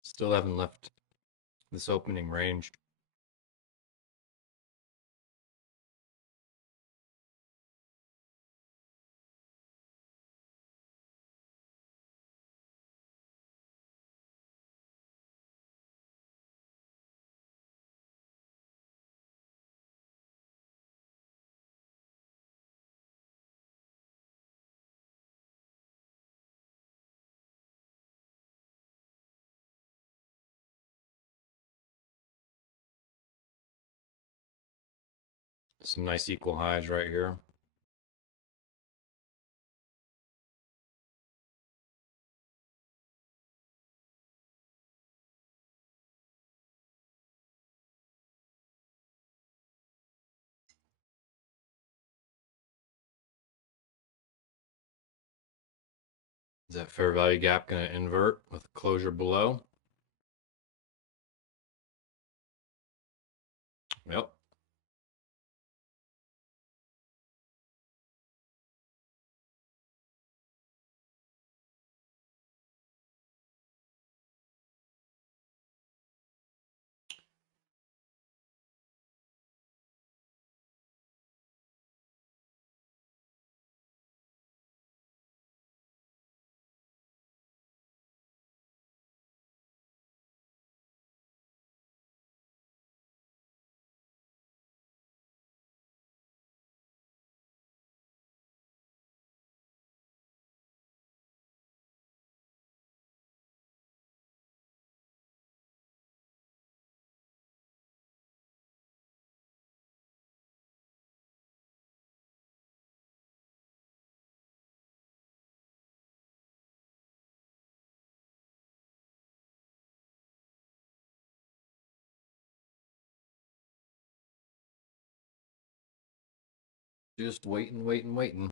Still haven't left this opening range. Some nice equal highs right here. Is that fair value gap going to invert with closure below? Yep. Just waiting, waiting, waiting.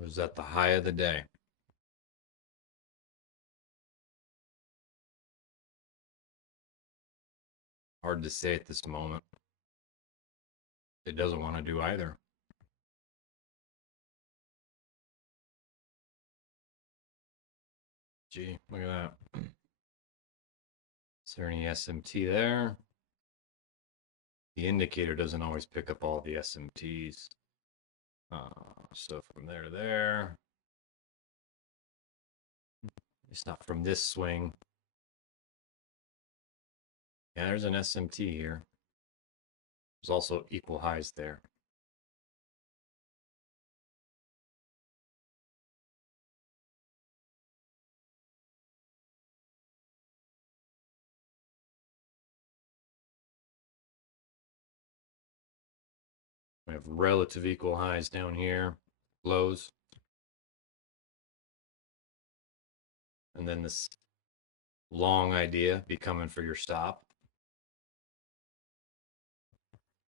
Was at the high of the day. Hard to say at this moment. It doesn't want to do either. Gee, look at that. Is there any SMT there? The indicator doesn't always pick up all the SMTs. So from there to there. It's not from this swing. Yeah, there's an SMT here. There's also equal highs there. We have relative equal highs down here, lows. And then this long idea be coming for your stop.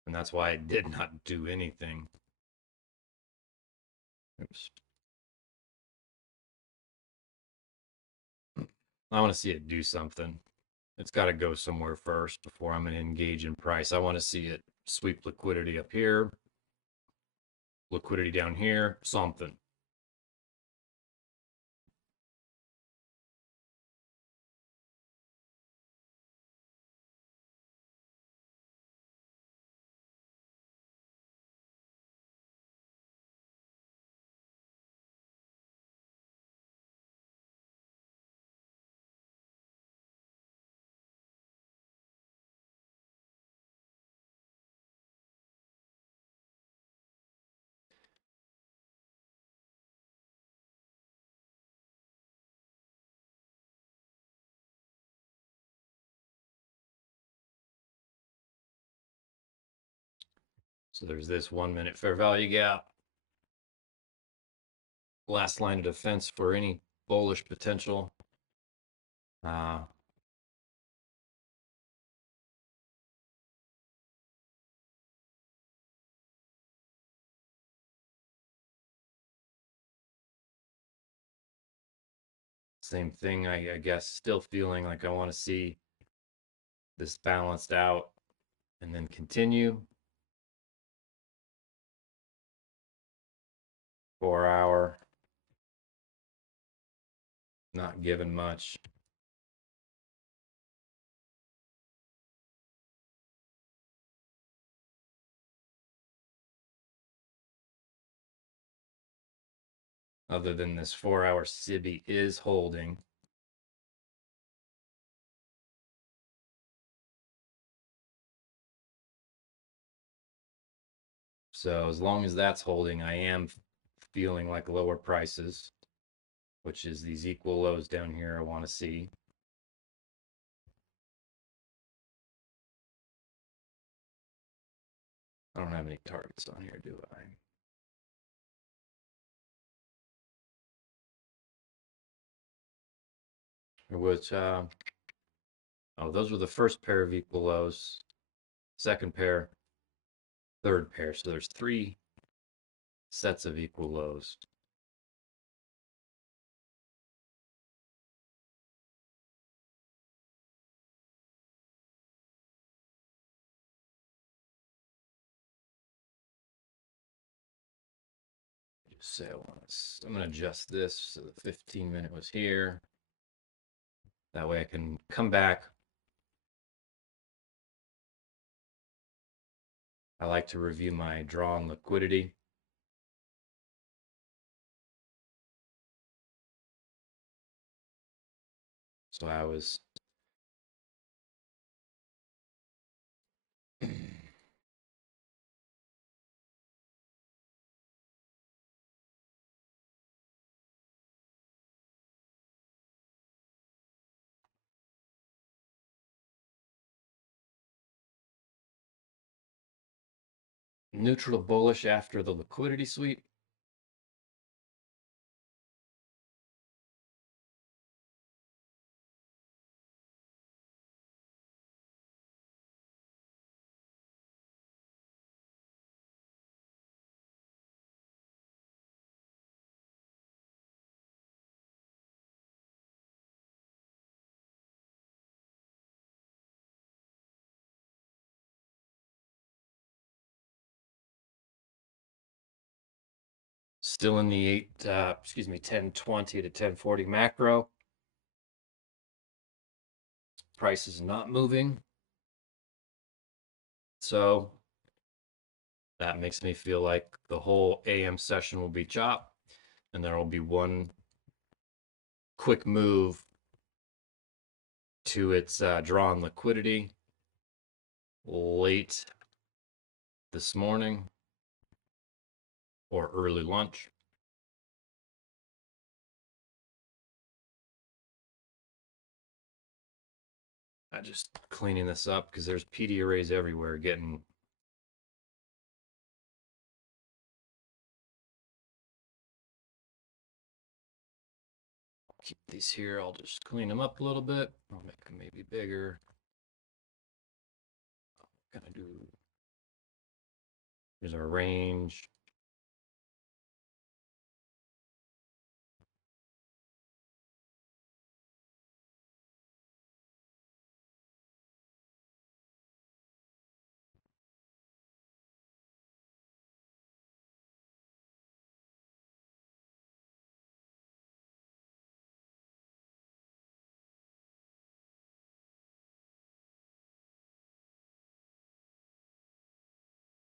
And that's why it did not do anything. Oops. I want to see it do something. It's got to go somewhere first before I'm going to engage in price. I want to see it sweep liquidity up here, liquidity down here, something. So there's this 1 minute fair value gap. Last line of defense for any bullish potential. Same thing, I guess, still feeling like I want to see this balanced out and then continue. 4 hour, not giving much. Other than this 4 hour SIBI is holding. So as long as that's holding, I am feeling like lower prices, which is these equal lows down here I want to see. I don't have any targets on here, do I? Which, oh, those were the first pair of equal lows, second pair, third pair. So there's 3 sets of equal lows. So I'm going to adjust this so the 15-minute was here. That way I can come back. I like to review my drawn liquidity. So I was neutral to bullish after the liquidity sweep. Still in the 1020 to 1040 macro. Price is not moving. So that makes me feel like the whole AM session will be chop, and there will be one quick move to its drawn liquidity late this morning or early lunch. I'm just cleaning this up because there's PD arrays everywhere getting keep these here. I'll just clean them up a little bit. I'll make them maybe bigger. Gonna do. Here's our range.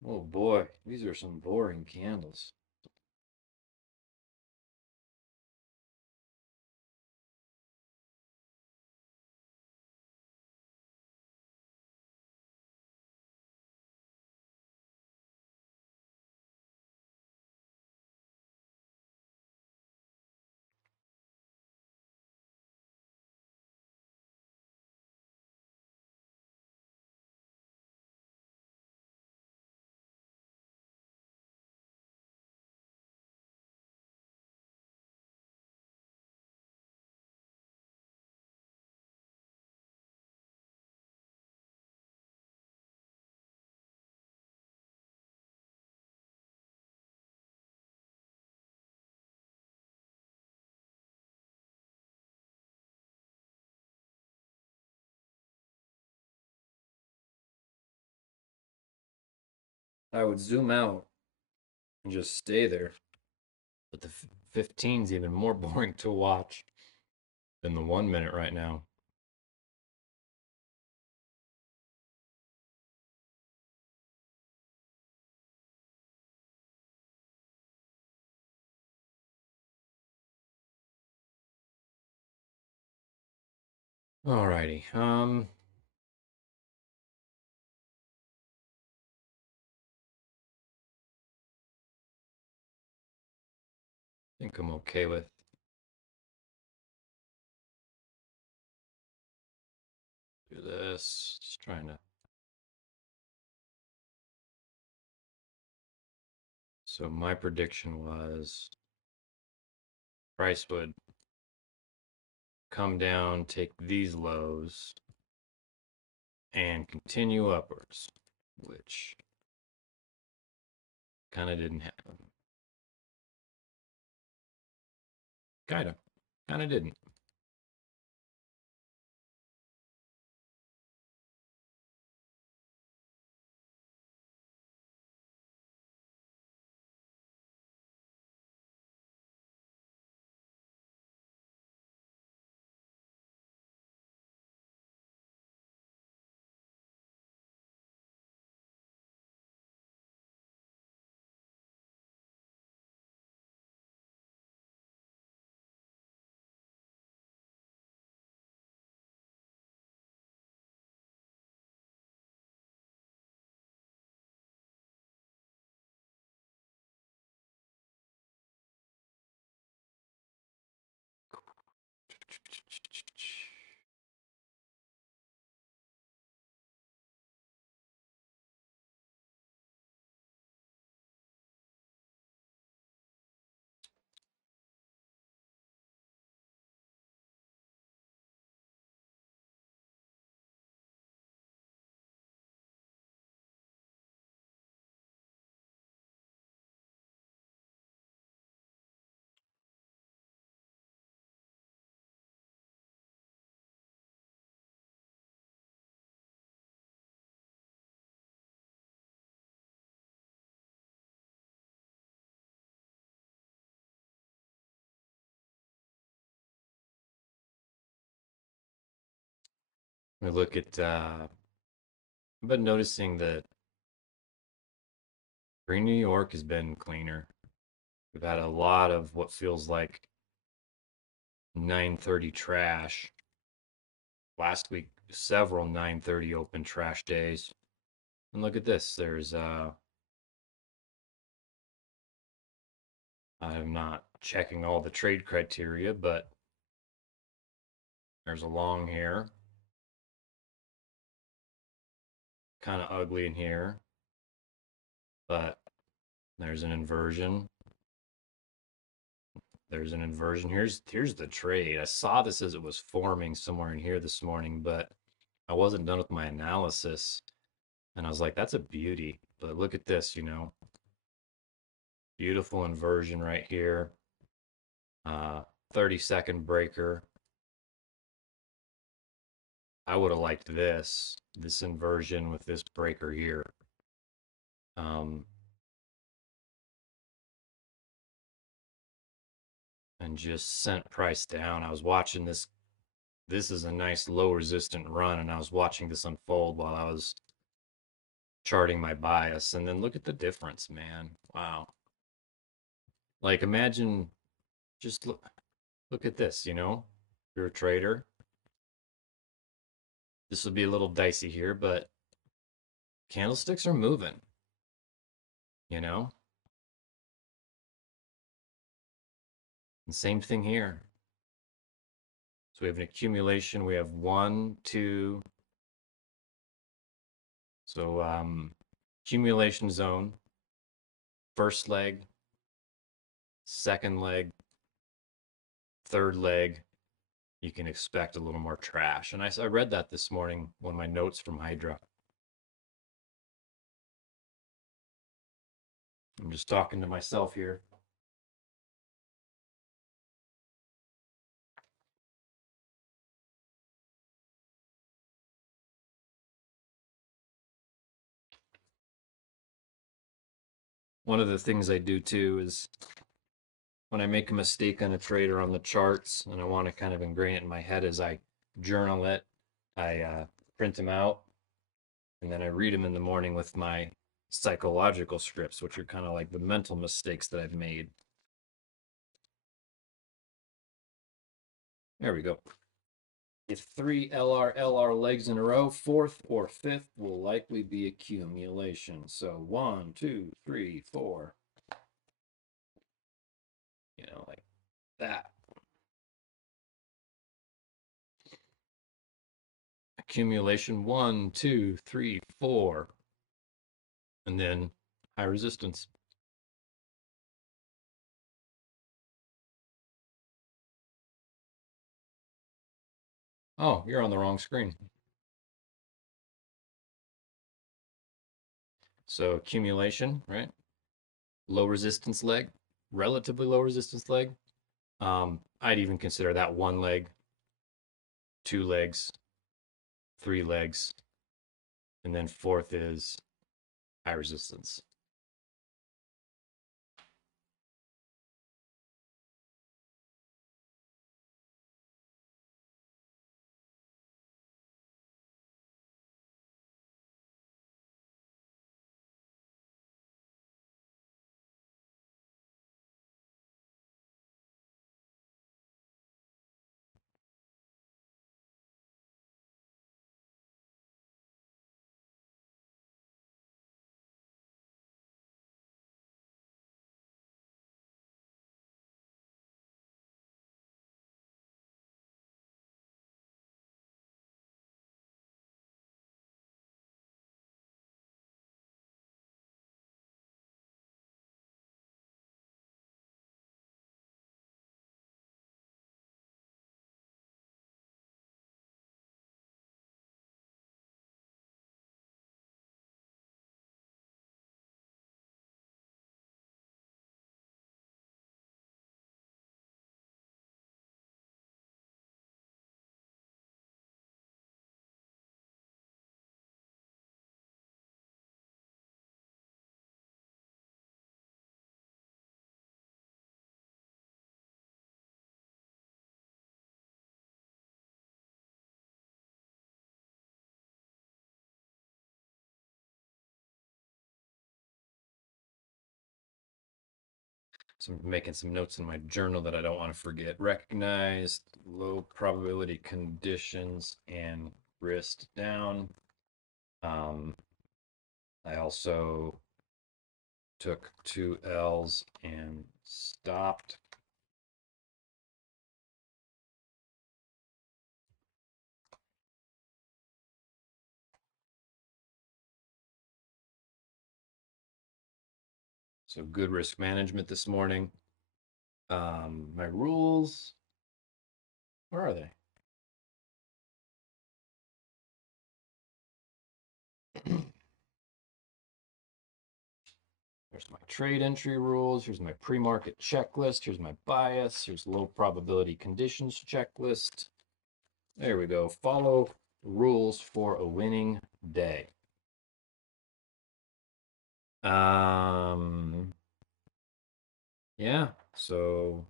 Oh boy, these are some boring candles. I would zoom out and just stay there, but the 15 is even more boring to watch than the 1 minute right now. Alrighty. I think I'm okay with do this. Just trying to. So my prediction was price would come down, take these lows, and continue upwards, which kind of didn't happen. Kind of didn't. We look at, I've been noticing that Green New York has been cleaner. We've had a lot of what feels like 9:30 trash. Last week, several 9:30 open trash days. And look at this. I'm not checking all the trade criteria, but there's a long here. Kind of ugly in here, but there's an inversion. There's an inversion. Here's the trade. I saw this as it was forming somewhere in here this morning, but I wasn't done with my analysis. And I was like, that's a beauty. But look at this, beautiful inversion right here. 30-second breaker. I would have liked this inversion with this breaker here. Um, and just sent price down. I was watching this. This is a nice low resistant run, and I was watching this unfold while I was charting my bias. And then look at the difference, man. Wow. Like imagine just look at this, If you're a trader. This will be a little dicey here, but candlesticks are moving, you know? And same thing here. So we have an accumulation. We have one, two. So accumulation zone, first leg, second leg, third leg. You can expect a little more trash. And I read that this morning, one of my notes from Hydra. I'm just talking to myself here. One of the things I do too is when I make a mistake on a trade or on the charts and I want to kind of ingrain it in my head is I journal it, I print them out, and then I read them in the morning with my psychological scripts, which are kind of like the mental mistakes that I've made. There we go. If three LR legs in a row, fourth or fifth will likely be accumulation. So 1, 2, 3, 4, like that. Accumulation 1, 2, 3, 4, and then high resistance. Oh, you're on the wrong screen. So accumulation, right? Low resistance leg, relatively low resistance leg. I'd even consider that one leg, two legs, three legs, and then fourth is high resistance. So I'm making some notes in my journal that I don't want to forget. Recognized low probability conditions and risked down. Um, I also took 2 L's and stopped. So good risk management this morning. My rules, where are they? There's my trade entry rules. Here's my pre-market checklist. Here's my bias. Here's low probability conditions checklist. There we go. Follow rules for a winning day. Um, yeah, so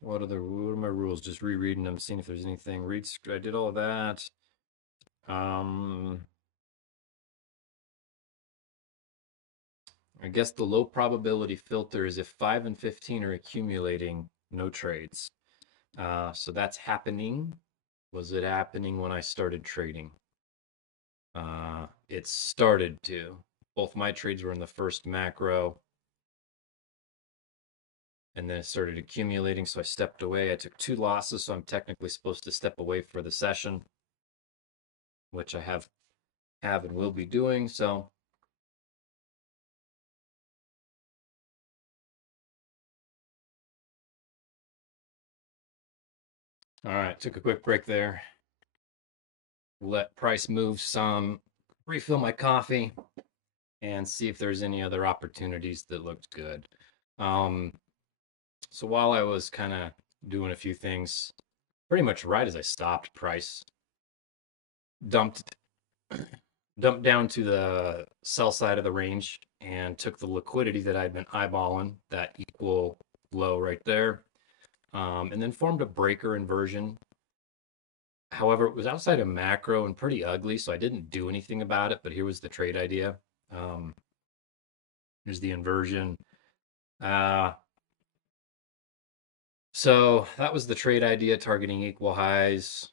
what are my rules? Just rereading them, seeing if there's anything. I did all of that. I guess the low probability filter is if 5 and 15 are accumulating, no trades. So that's happening. Was it happening when I started trading? It started to. Both my trades were in the first macro, and then it started accumulating. So I stepped away. I took 2 losses, so I'm technically supposed to step away for the session, which I have and will be doing. So all right, took a quick break there. Let price move some, refill my coffee, and see if there's any other opportunities that looked good. Um, so while I was kind of doing a few things, pretty much right as I stopped, price dumped dumped down to the sell side of the range and took the liquidity that I'd been eyeballing, that equal low right there, and then formed a breaker inversion. However, it was outside of macro and pretty ugly, so I didn't do anything about it. But here was the trade idea. Um, Here's the inversion. Uh, so that was the trade idea, targeting equal highs,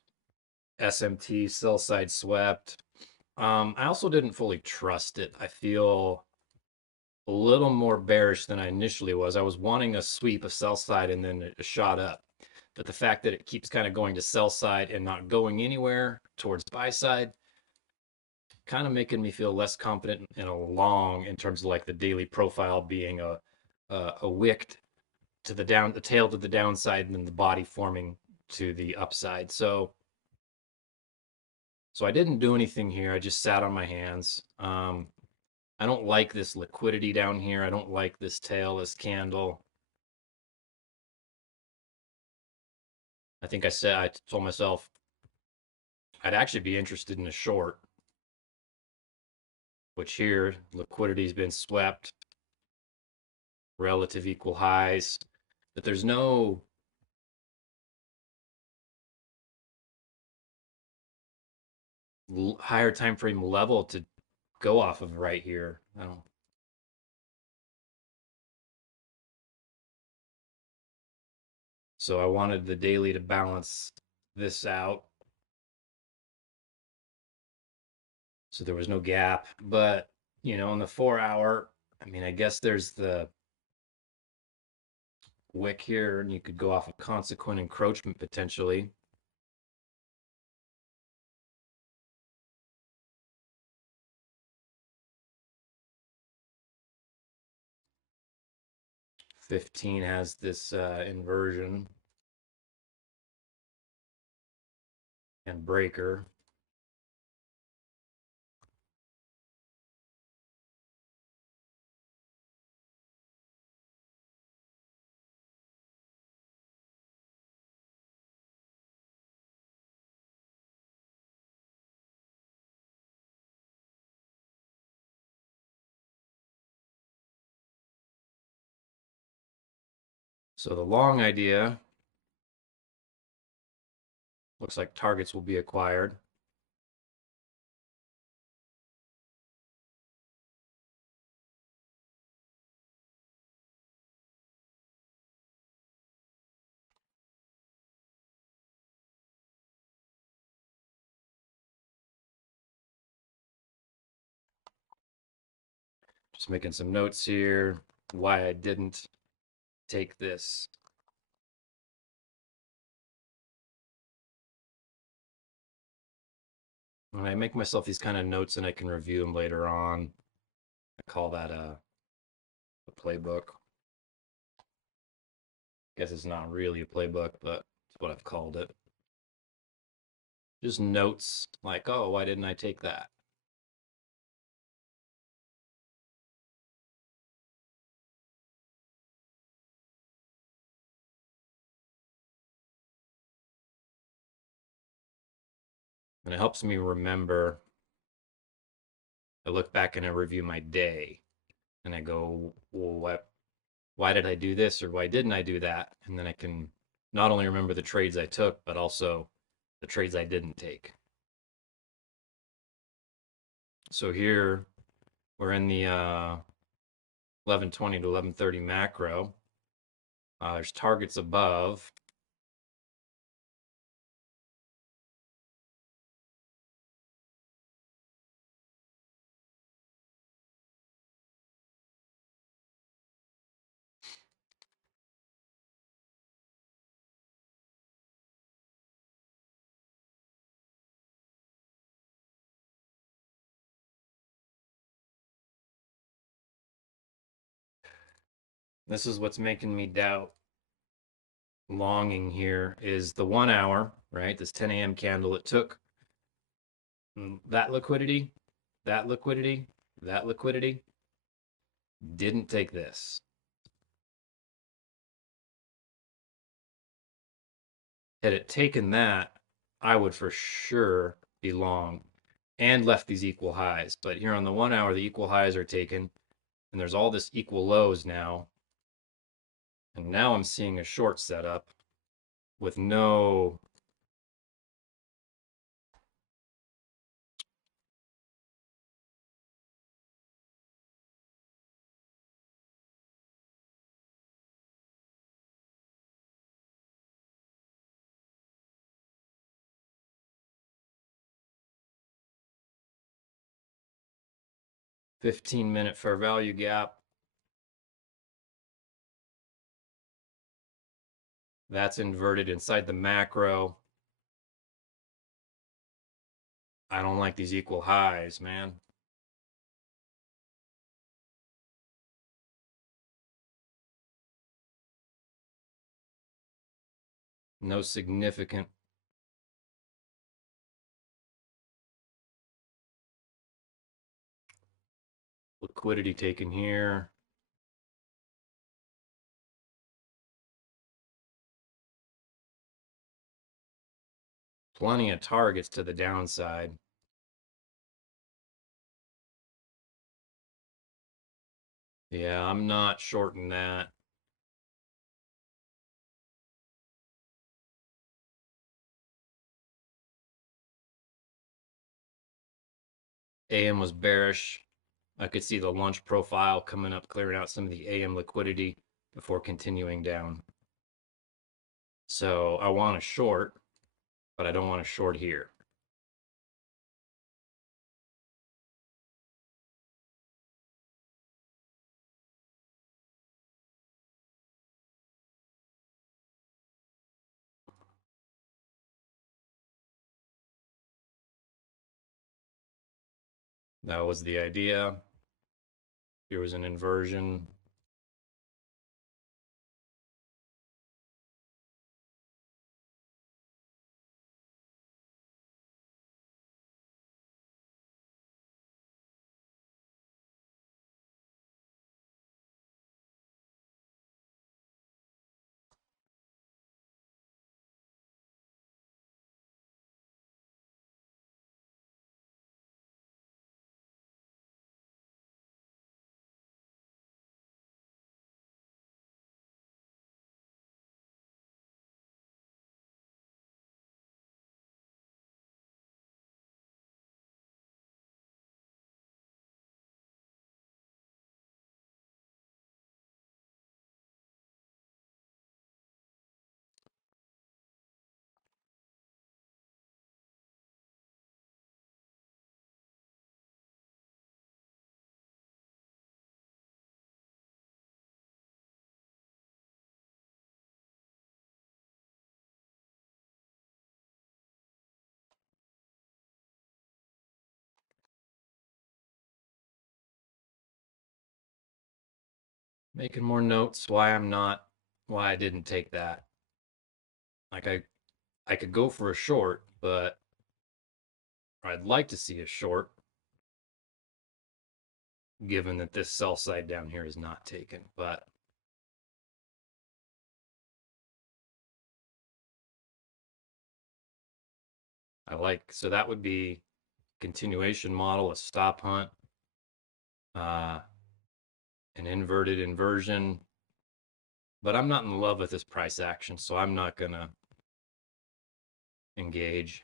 SMT, sell side swept. I also didn't fully trust it. I feel a little more bearish than I initially was. I was wanting a sweep, a sell side, and then it shot up. But the fact that it keeps kind of going to sell side and not going anywhere towards buy side, kind of making me feel less confident in a long, in terms of like the daily profile being a wick to the down, the tail to the downside, and then the body forming to the upside. So I didn't do anything here. I just sat on my hands. I don't like this liquidity down here. I don't like this tail, this candle. I think I told myself I'd actually be interested in a short, which here liquidity's been swept, relative equal highs, but there's no higher time frame level to go off of right here. I don't. So I wanted the daily to balance this out. So there was no gap, but in the 4 hour, I mean, I guess there's the wick here, and you could go off of consequent encroachment potentially. '15 has this inversion and breaker. So the long idea Looks like targets will be acquired. Just making some notes here, why I didn't take this. When I make myself these kind of notes and I can review them later on, I call that a playbook. Guess it's not really a playbook, but it's what I've called it. Just notes like, oh, why didn't I take that? And it helps me remember. I look back and I review my day and I go, well, why did I do this or why didn't I do that? And then I can not only remember the trades I took, but also the trades I didn't take. So here we're in the 11:20 to 11:30 macro. There's targets above. This is what's making me doubt longing here is the 1 hour, right? This 10 a.m. candle. It took that liquidity, that liquidity, that liquidity. Didn't take this. Had it taken that, I would for sure be long and left these equal highs. But here on the 1 hour, the equal highs are taken, and there's all this equal lows now. And now I'm seeing a short setup with no. $15-minute fair value gap. That's inverted inside the macro. I don't like these equal highs, man. No significant liquidity taken here. Plenty of targets to the downside. Yeah, I'm not shorting that. AM was bearish. I could see the lunch profile coming up, clearing out some of the AM liquidity before continuing down. So I want to short, but I don't want to short here. That was the idea. Here was an inversion. Making more notes why I didn't take that. Like I could go for a short, but I'd like to see a short given that this sell side down here is not taken. But so that would be continuation model, a stop hunt, uh, an inverted inversion. But I'm not in love with this price action, so I'm not gonna engage.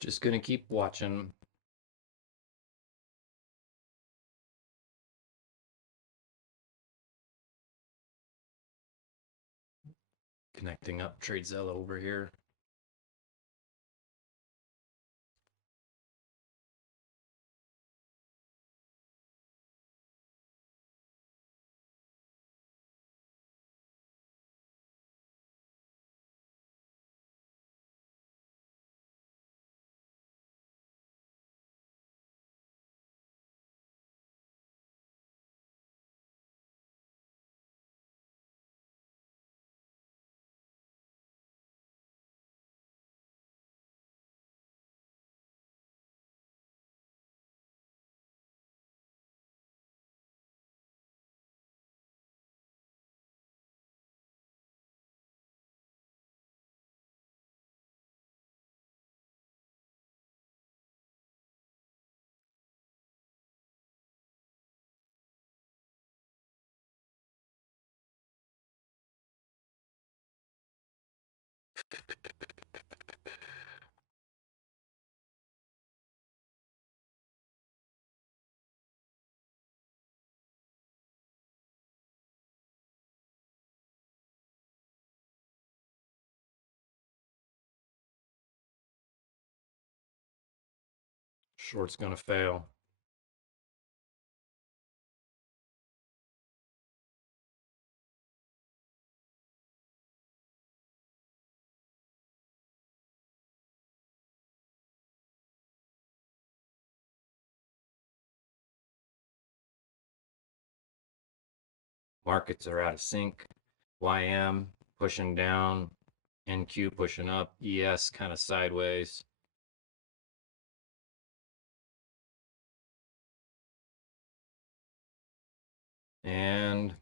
Just gonna keep watching. Connecting up TradeZilla over here. Short's gonna fail. Markets are out of sync. YM pushing down, NQ pushing up, ES kind of sideways. And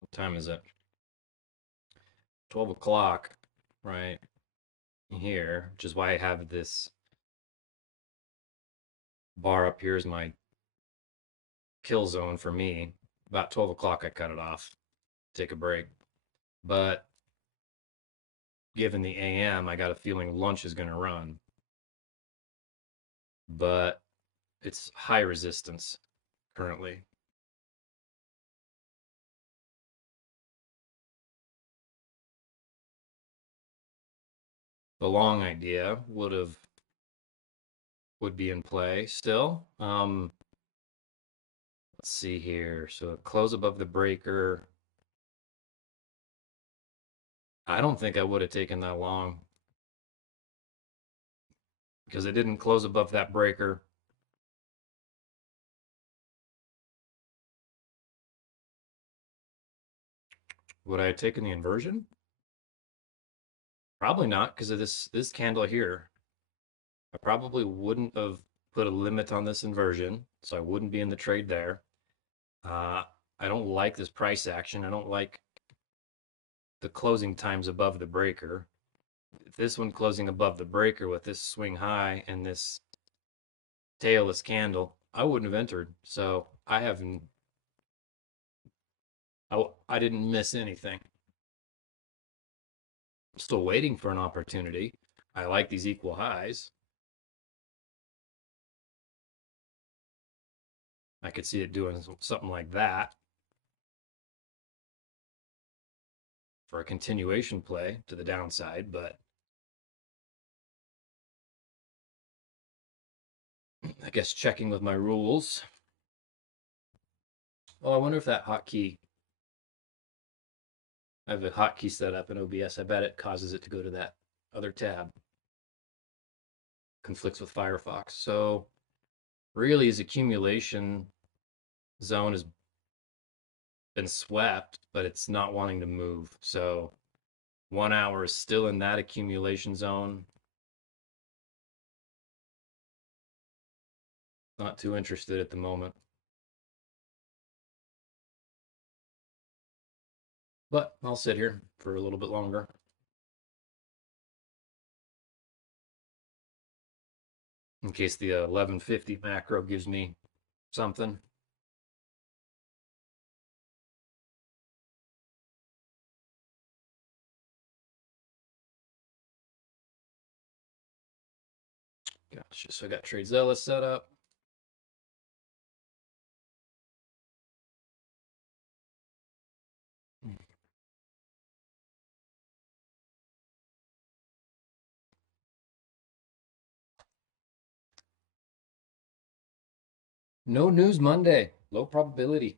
what time is it? 12 o'clock, right here, which is why I have this bar up here as my kill zone for me. About 12 o'clock, I cut it off, take a break. But given the AM, I got a feeling lunch is going to run. But it's high resistance currently. The long idea would be in play still. Let's see here. So close above the breaker. I don't think I would have taken that long because it didn't close above that breaker. Would I have taken the inversion? Probably not because of this candle here. I probably wouldn't have put a limit on this inversion, so I wouldn't be in the trade there. Uh, I don't like this price action. I don't like the closing times above the breaker. If this one closing above the breaker with this swing high and this tailless candle, I wouldn't have entered. So I haven't. I didn't miss anything. I'm still waiting for an opportunity. I like these equal highs. I could see it doing something like that for a continuation play to the downside, but I guess checking with my rules. Well, I wonder if that hotkey, I have a hotkey set up in OBS. I bet it causes it to go to that other tab. Conflicts with Firefox. So really his accumulation zone has been swept, but it's not wanting to move. So 1 hour is still in that accumulation zone. Not too interested at the moment. But I'll sit here for a little bit longer in case the 1150 macro gives me something. Gotcha. So I got TradeZella set up. No news Monday. Low probability.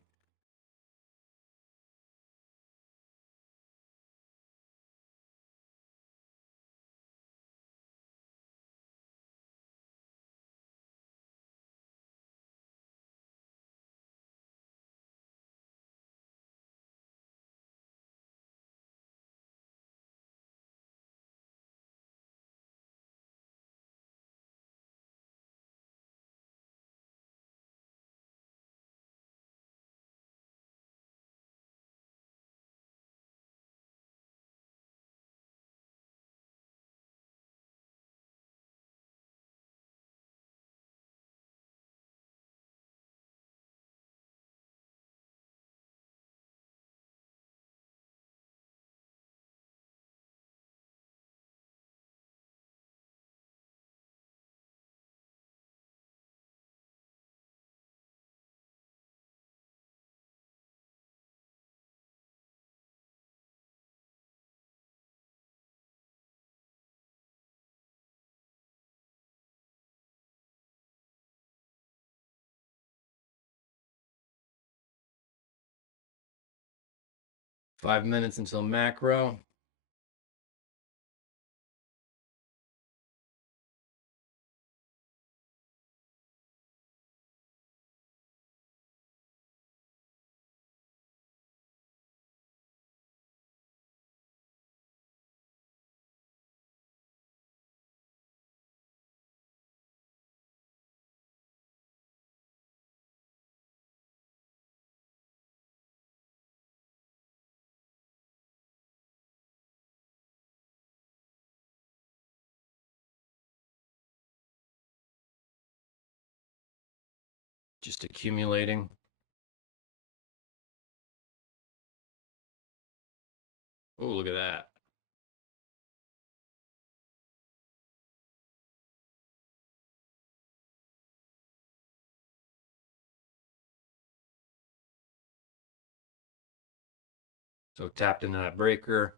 Five minutes until macro. Just accumulating. Oh, look at that. So tapped into that breaker,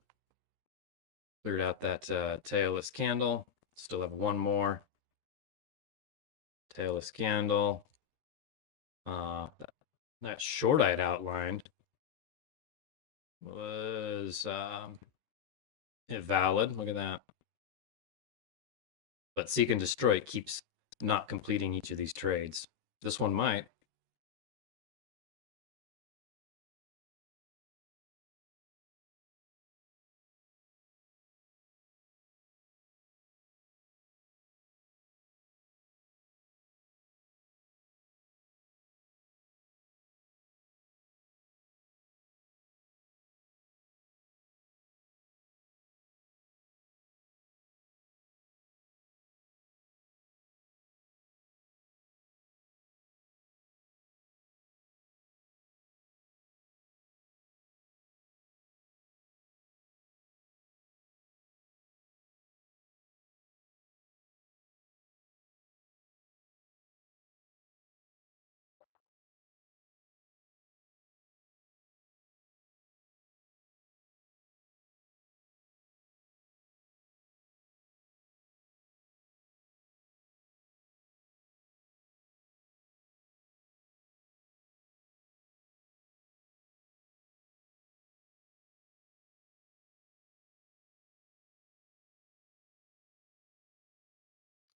cleared out that tailless candle. Still have one more tailless candle. That short I'd outlined was invalid. Look at that. But seek and destroy keeps not completing each of these trades. This one might.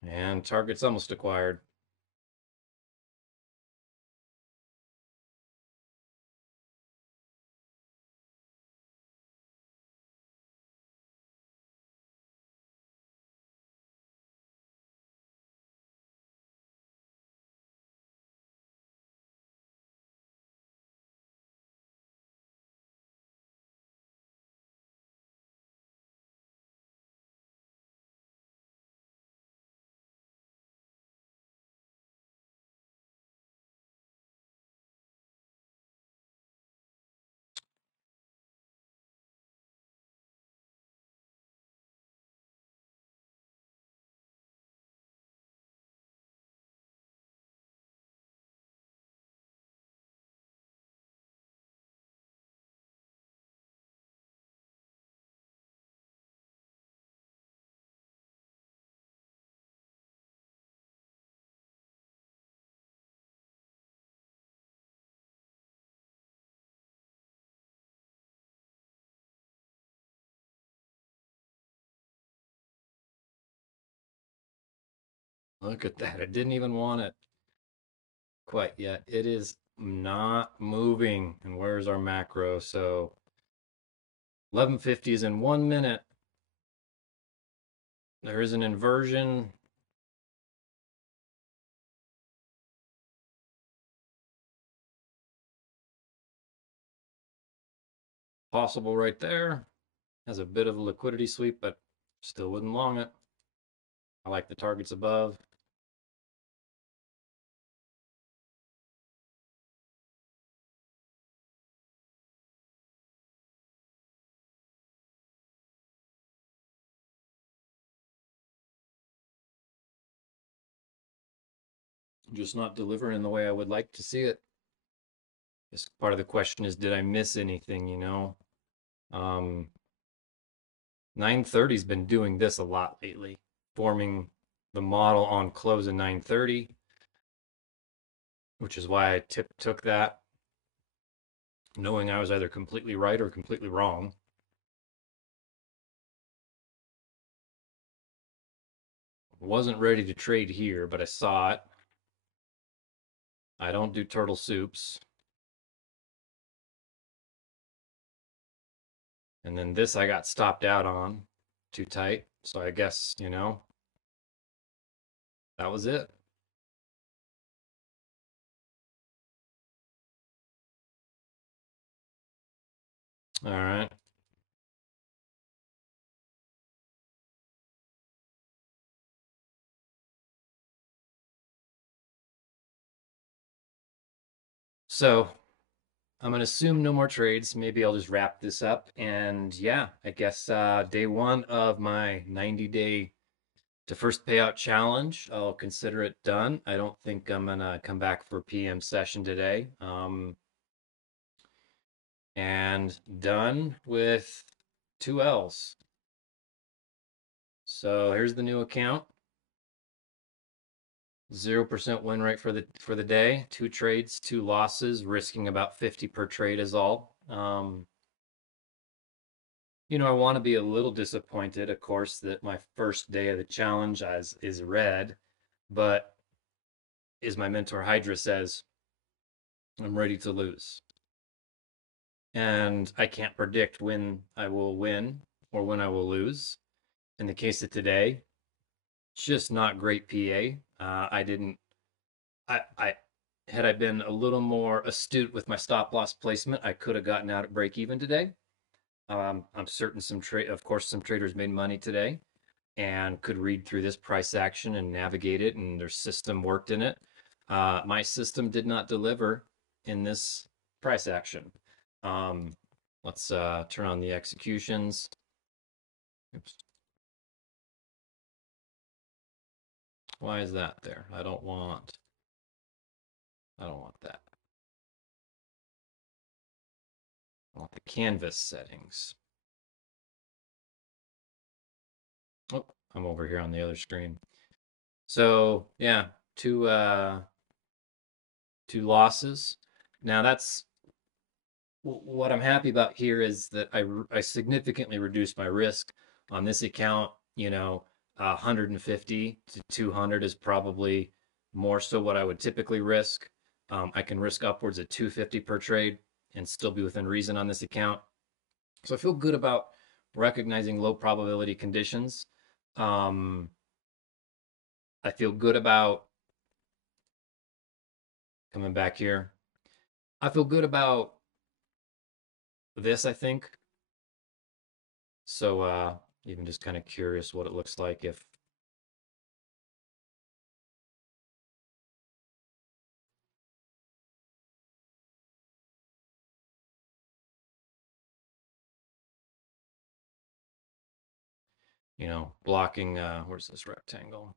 And target's almost acquired. Look at that. It didn't even want it quite yet. It is not moving. And where's our macro? So 1150 is in 1 minute. There is an inversion. Possible right there. Has a bit of a liquidity sweep, but still wouldn't long it. I like the targets above. Just not delivering the way I would like to see it. This part of the question is, did I miss anything, 930's been doing this a lot lately, forming the model on close in 930, which is why I took that, knowing I was either completely right or completely wrong. Wasn't ready to trade here, but I saw it. I don't do turtle soups. And then this I got stopped out on too tight. So I guess, that was it. All right. So I'm going to assume no more trades. Maybe I'll just wrap this up. And yeah, I guess day one of my 90-day to first payout challenge, I'll consider it done. I don't think I'm going to come back for a PM session today. And done with 2 L's. So here's the new account. 0% win rate for the day. 2 trades, 2 losses, risking about 50 per trade is all. I want to be a little disappointed, of course, that my first day of the challenge is red, but as my mentor Hydra says, I'm ready to lose. And I can't predict when I will win or when I will lose. In the case of today, just not great PA. I didn't. I had I been a little more astute with my stop loss placement, I could have gotten out at break even today. I'm certain of course, some traders made money today and could read through this price action and navigate it, and their system worked in it. My system did not deliver in this price action. Let's turn on the executions. Oops. Why is that there? I don't want that. I want the canvas settings. Oh, I'm over here on the other screen. So yeah, two losses. Now that's what I'm happy about here is that I significantly reduced my risk on this account. 150 to 200 is probably more so what I would typically risk. I can risk upwards of 250 per trade and still be within reason on this account. So I feel good about recognizing low probability conditions. Um, I feel good about coming back here. I feel good about this, I think. So even just kind of curious what it looks like if, blocking, where's this rectangle?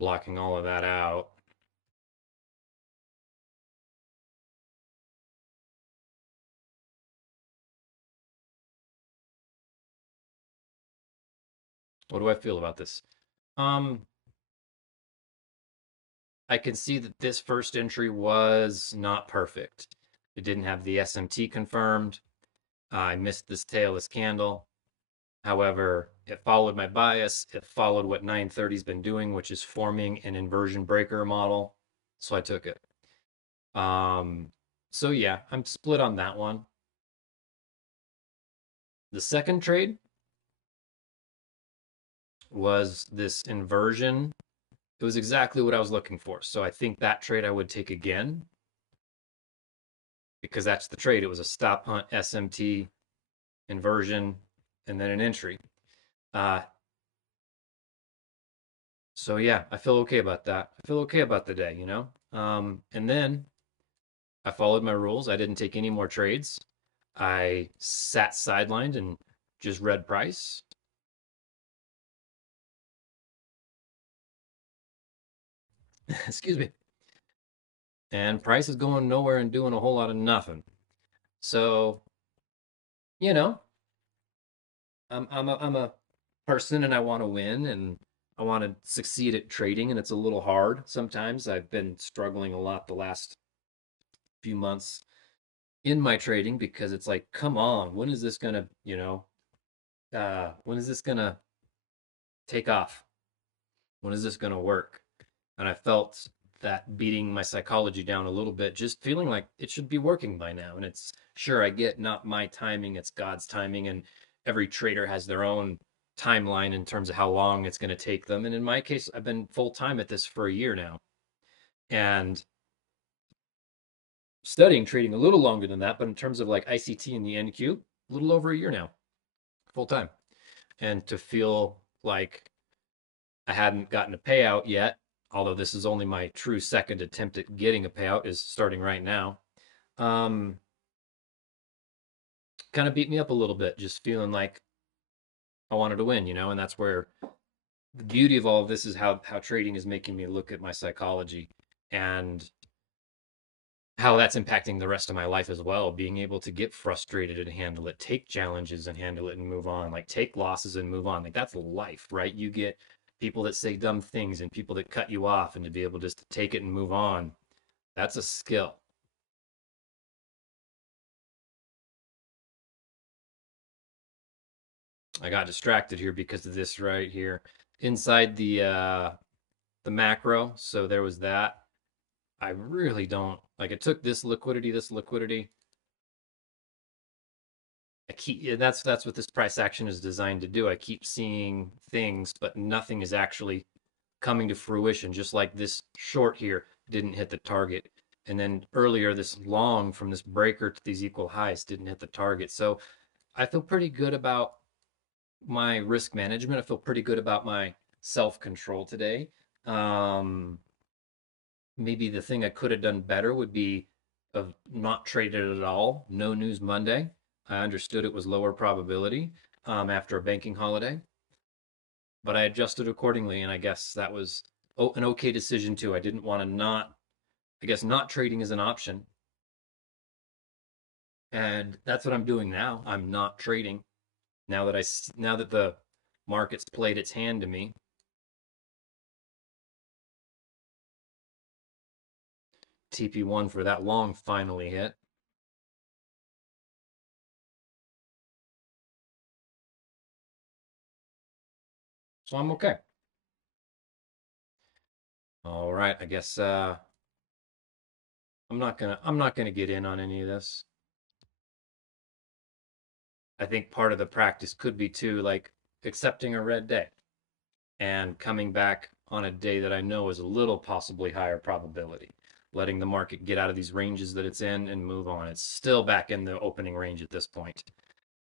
Blocking all of that out. What do I feel about this? Um, I can see that this first entry was not perfect. It didn't have the SMT confirmed. I missed this tailless candle. However, it followed my bias. It followed what 930's been doing, which is forming an inversion breaker model. So I took it. So yeah, I'm split on that one. The second trade was this inversion. It was exactly what I was looking for. So I think that trade I would take again because that's the trade. It was a stop hunt SMT inversion and then an entry. Uh, so yeah, I feel okay about that. I feel okay about the day. And then I followed my rules. I didn't take any more trades. I sat sidelined and just read price. Excuse me. And price is going nowhere and doing a whole lot of nothing. So, you know, I'm a person and I want to win and I want to succeed at trading and it's a little hard sometimes. I've been struggling a lot the last few months in my trading because it's like, come on, when is this gonna, when is this gonna take off? When is this gonna work? And I felt that beating my psychology down a little bit, just feeling like it should be working by now. And it's sure I get not my timing, it's God's timing, and every trader has their own timeline in terms of how long it's going to take them. And in my case, I've been full time at this for a year now and studying trading a little longer than that. But in terms of like ICT and the NQ, a little over a year now, full time. And to feel like I hadn't gotten a payout yet, although this is only my true second attempt at getting a payout, is starting right now. Um, Kind of beat me up a little bit, just feeling like I wanted to win, and that's where the beauty of all of this is how trading is making me look at my psychology and how that's impacting the rest of my life as well. Being able to get frustrated and handle it, take challenges and handle it and move on, like take losses and move on. Like that's life, right? You get people that say dumb things and people that cut you off, and to be able just to take it and move on, that's a skill. I got distracted here because of this right here inside the macro. So there was that. I really don't like it took this liquidity, this liquidity. I keep yeah, that's what this price action is designed to do. I keep seeing things, but nothing is actually coming to fruition. Just like this short here didn't hit the target. And then earlier, this long from this breaker to these equal highs didn't hit the target. So I feel pretty good about my risk management. I feel pretty good about my self control today. Um, Maybe the thing I could have done better would be of not traded at all. No news Monday. I understood it was lower probability after a banking holiday, but I adjusted accordingly, and I guess that was an okay decision too. I didn't want to not. I guess not trading is an option, and that's what I'm doing now. I'm not trading now that the market's played its hand to me. TP1 for that long finally hit. So I'm okay. All right, I guess I'm not gonna get in on any of this. I think part of the practice could be too, like accepting a red day and coming back on a day that I know is a little possibly higher probability, letting the market get out of these ranges that it's in and move on. It's still back in the opening range at this point.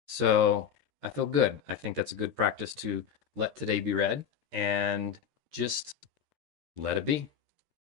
So I feel good. I think that's a good practice to let today be red and just let it be.